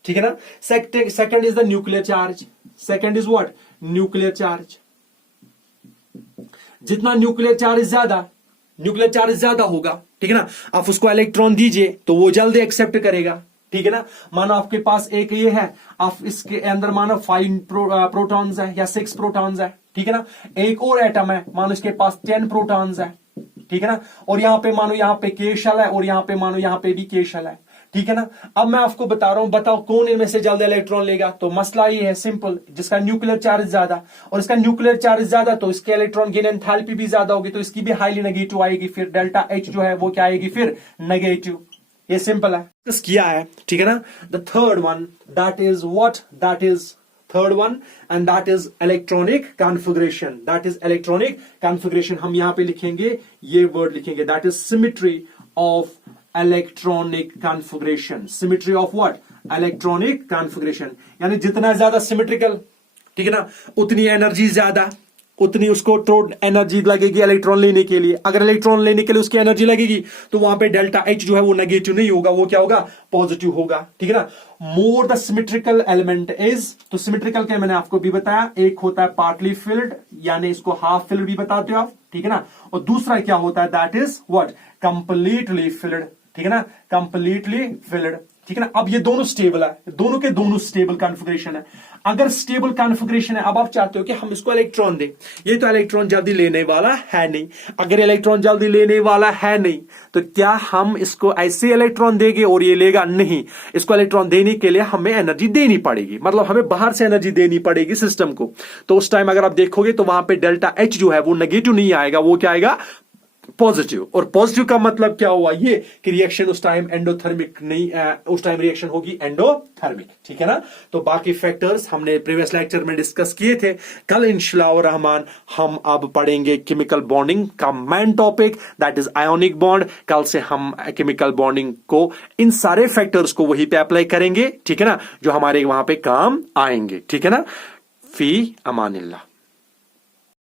ठीक है ना, second is the nuclear charge. Second is what, nuclear charge. जितना न्यूक्लियर चार्ज ज्यादा होगा, ठीक है ना, आप उसको इलेक्ट्रॉन दीजिए तो वो जल्दी एक्सेप्ट करेगा, ठीक है ना। मानो आपके पास एक ये है, आप इसके अंदर मानो 5 प्रोटॉन्स है या 6 प्रोटॉन्स है, ठीक है ना। एक और एटम है, मानो इसके पास 10 प्रोटॉन्स है, ठीक है ना। और यहां पे मानो यहां पे K शेल है और यहां पे मानो यहां पे भी K शेल है, ठीक है ना। अब मैं आपको बता रहा हूं, बताओ कौन इनमें से ज्यादा इलेक्ट्रॉन लेगा। तो मसला ये है सिंपल, जिसका न्यूक्लियर चार्ज ज्यादा, और इसका न्यूक्लियर चार्ज ज्यादा तो इसके इलेक्ट्रॉन गेन एंथैल्पी भी ज्यादा होगी, तो इसकी भी हाईली नेगेटिव आएगी, फिर डेल्टा H जो है वो क्या आएगी फिर नेगेटिव। ये सिंपल है, किया है, ठीक है ना। The third one that is what, that is third one and that is electronic configuration. हम यहां पे लिखेंगे, ये वर्ड लिखेंगे, that is symmetry of electronic configuration. Symmetry of what, electronic configuration, यानी जितना ज्यादा सिमेट्रिकल, ठीक है ना, उतनी एनर्जी ज्यादा, उतनी उसको एनर्जी लगेगी इलेक्ट्रॉन लेने के लिए। अगर इलेक्ट्रॉन लेने के लिए उसकी एनर्जी लगेगी तो वहां पे डेल्टा H जो है वो नेगेटिव नहीं होगा, वो क्या होगा, पॉजिटिव होगा, ठीक है ना। More the symmetrical element is, तो सिमेट्रिकल क्या मैंने आपको भी बताया, एक होता है पार्टली फिल्ड, यानी इसको हाफ फिल्ड भी बताते हो आप, ठीक है ना। और दूसरा क्या होता है, that is what, completely filled, ठीक है ना, कंप्लीटली फिल्ड, ठीक है ना। अब ये दोनों स्टेबल है, दोनों के दोनों स्टेबल कॉन्फ़िगरेशन है। अगर स्टेबल कॉन्फ़िगरेशन है, अब आप चाहते हो कि हम इसको इलेक्ट्रॉन दें, ये तो इलेक्ट्रॉन जल्दी लेने वाला है नहीं। अगर इलेक्ट्रॉन जल्दी लेने वाला है नहीं तो क्या हम इसको ऐसे इलेक्ट्रॉन देंगे और ये लेगा, नहीं। इसको इलेक्ट्रॉन देने के लिए हमें एनर्जी देनी पड़ेगी, मतलब हमें बाहर से एनर्जी देनी पड़ेगी सिस्टम को। तो उस टाइम अगर आप देखोगे तो वहां पे डेल्टा H जो है वो नेगेटिव नहीं आएगा, वो क्या आएगा, पॉजिटिव। और पॉजिटिव का मतलब क्या हुआ, ये कि रिएक्शन उस टाइम एंडोथर्मिक नहीं, उस टाइम रिएक्शन होगी एंडोथर्मिक, ठीक है ना। तो बाकी फैक्टर्स हमने प्रीवियस लेक्चर में डिस्कस किए थे। कल इंशाअल्लाह रहमान हम अब पढ़ेंगे केमिकल बॉन्डिंग का main topic, that is ionic bond. कल से हम केमिकल बॉन्डिंग को, इन सारे फैक्टर्स को वहीं पे अप्लाई करेंगे, ठीक है ना, जो हमारे वहां पे काम आएंगे, ठीक है ना। फी अमानिल्लाह।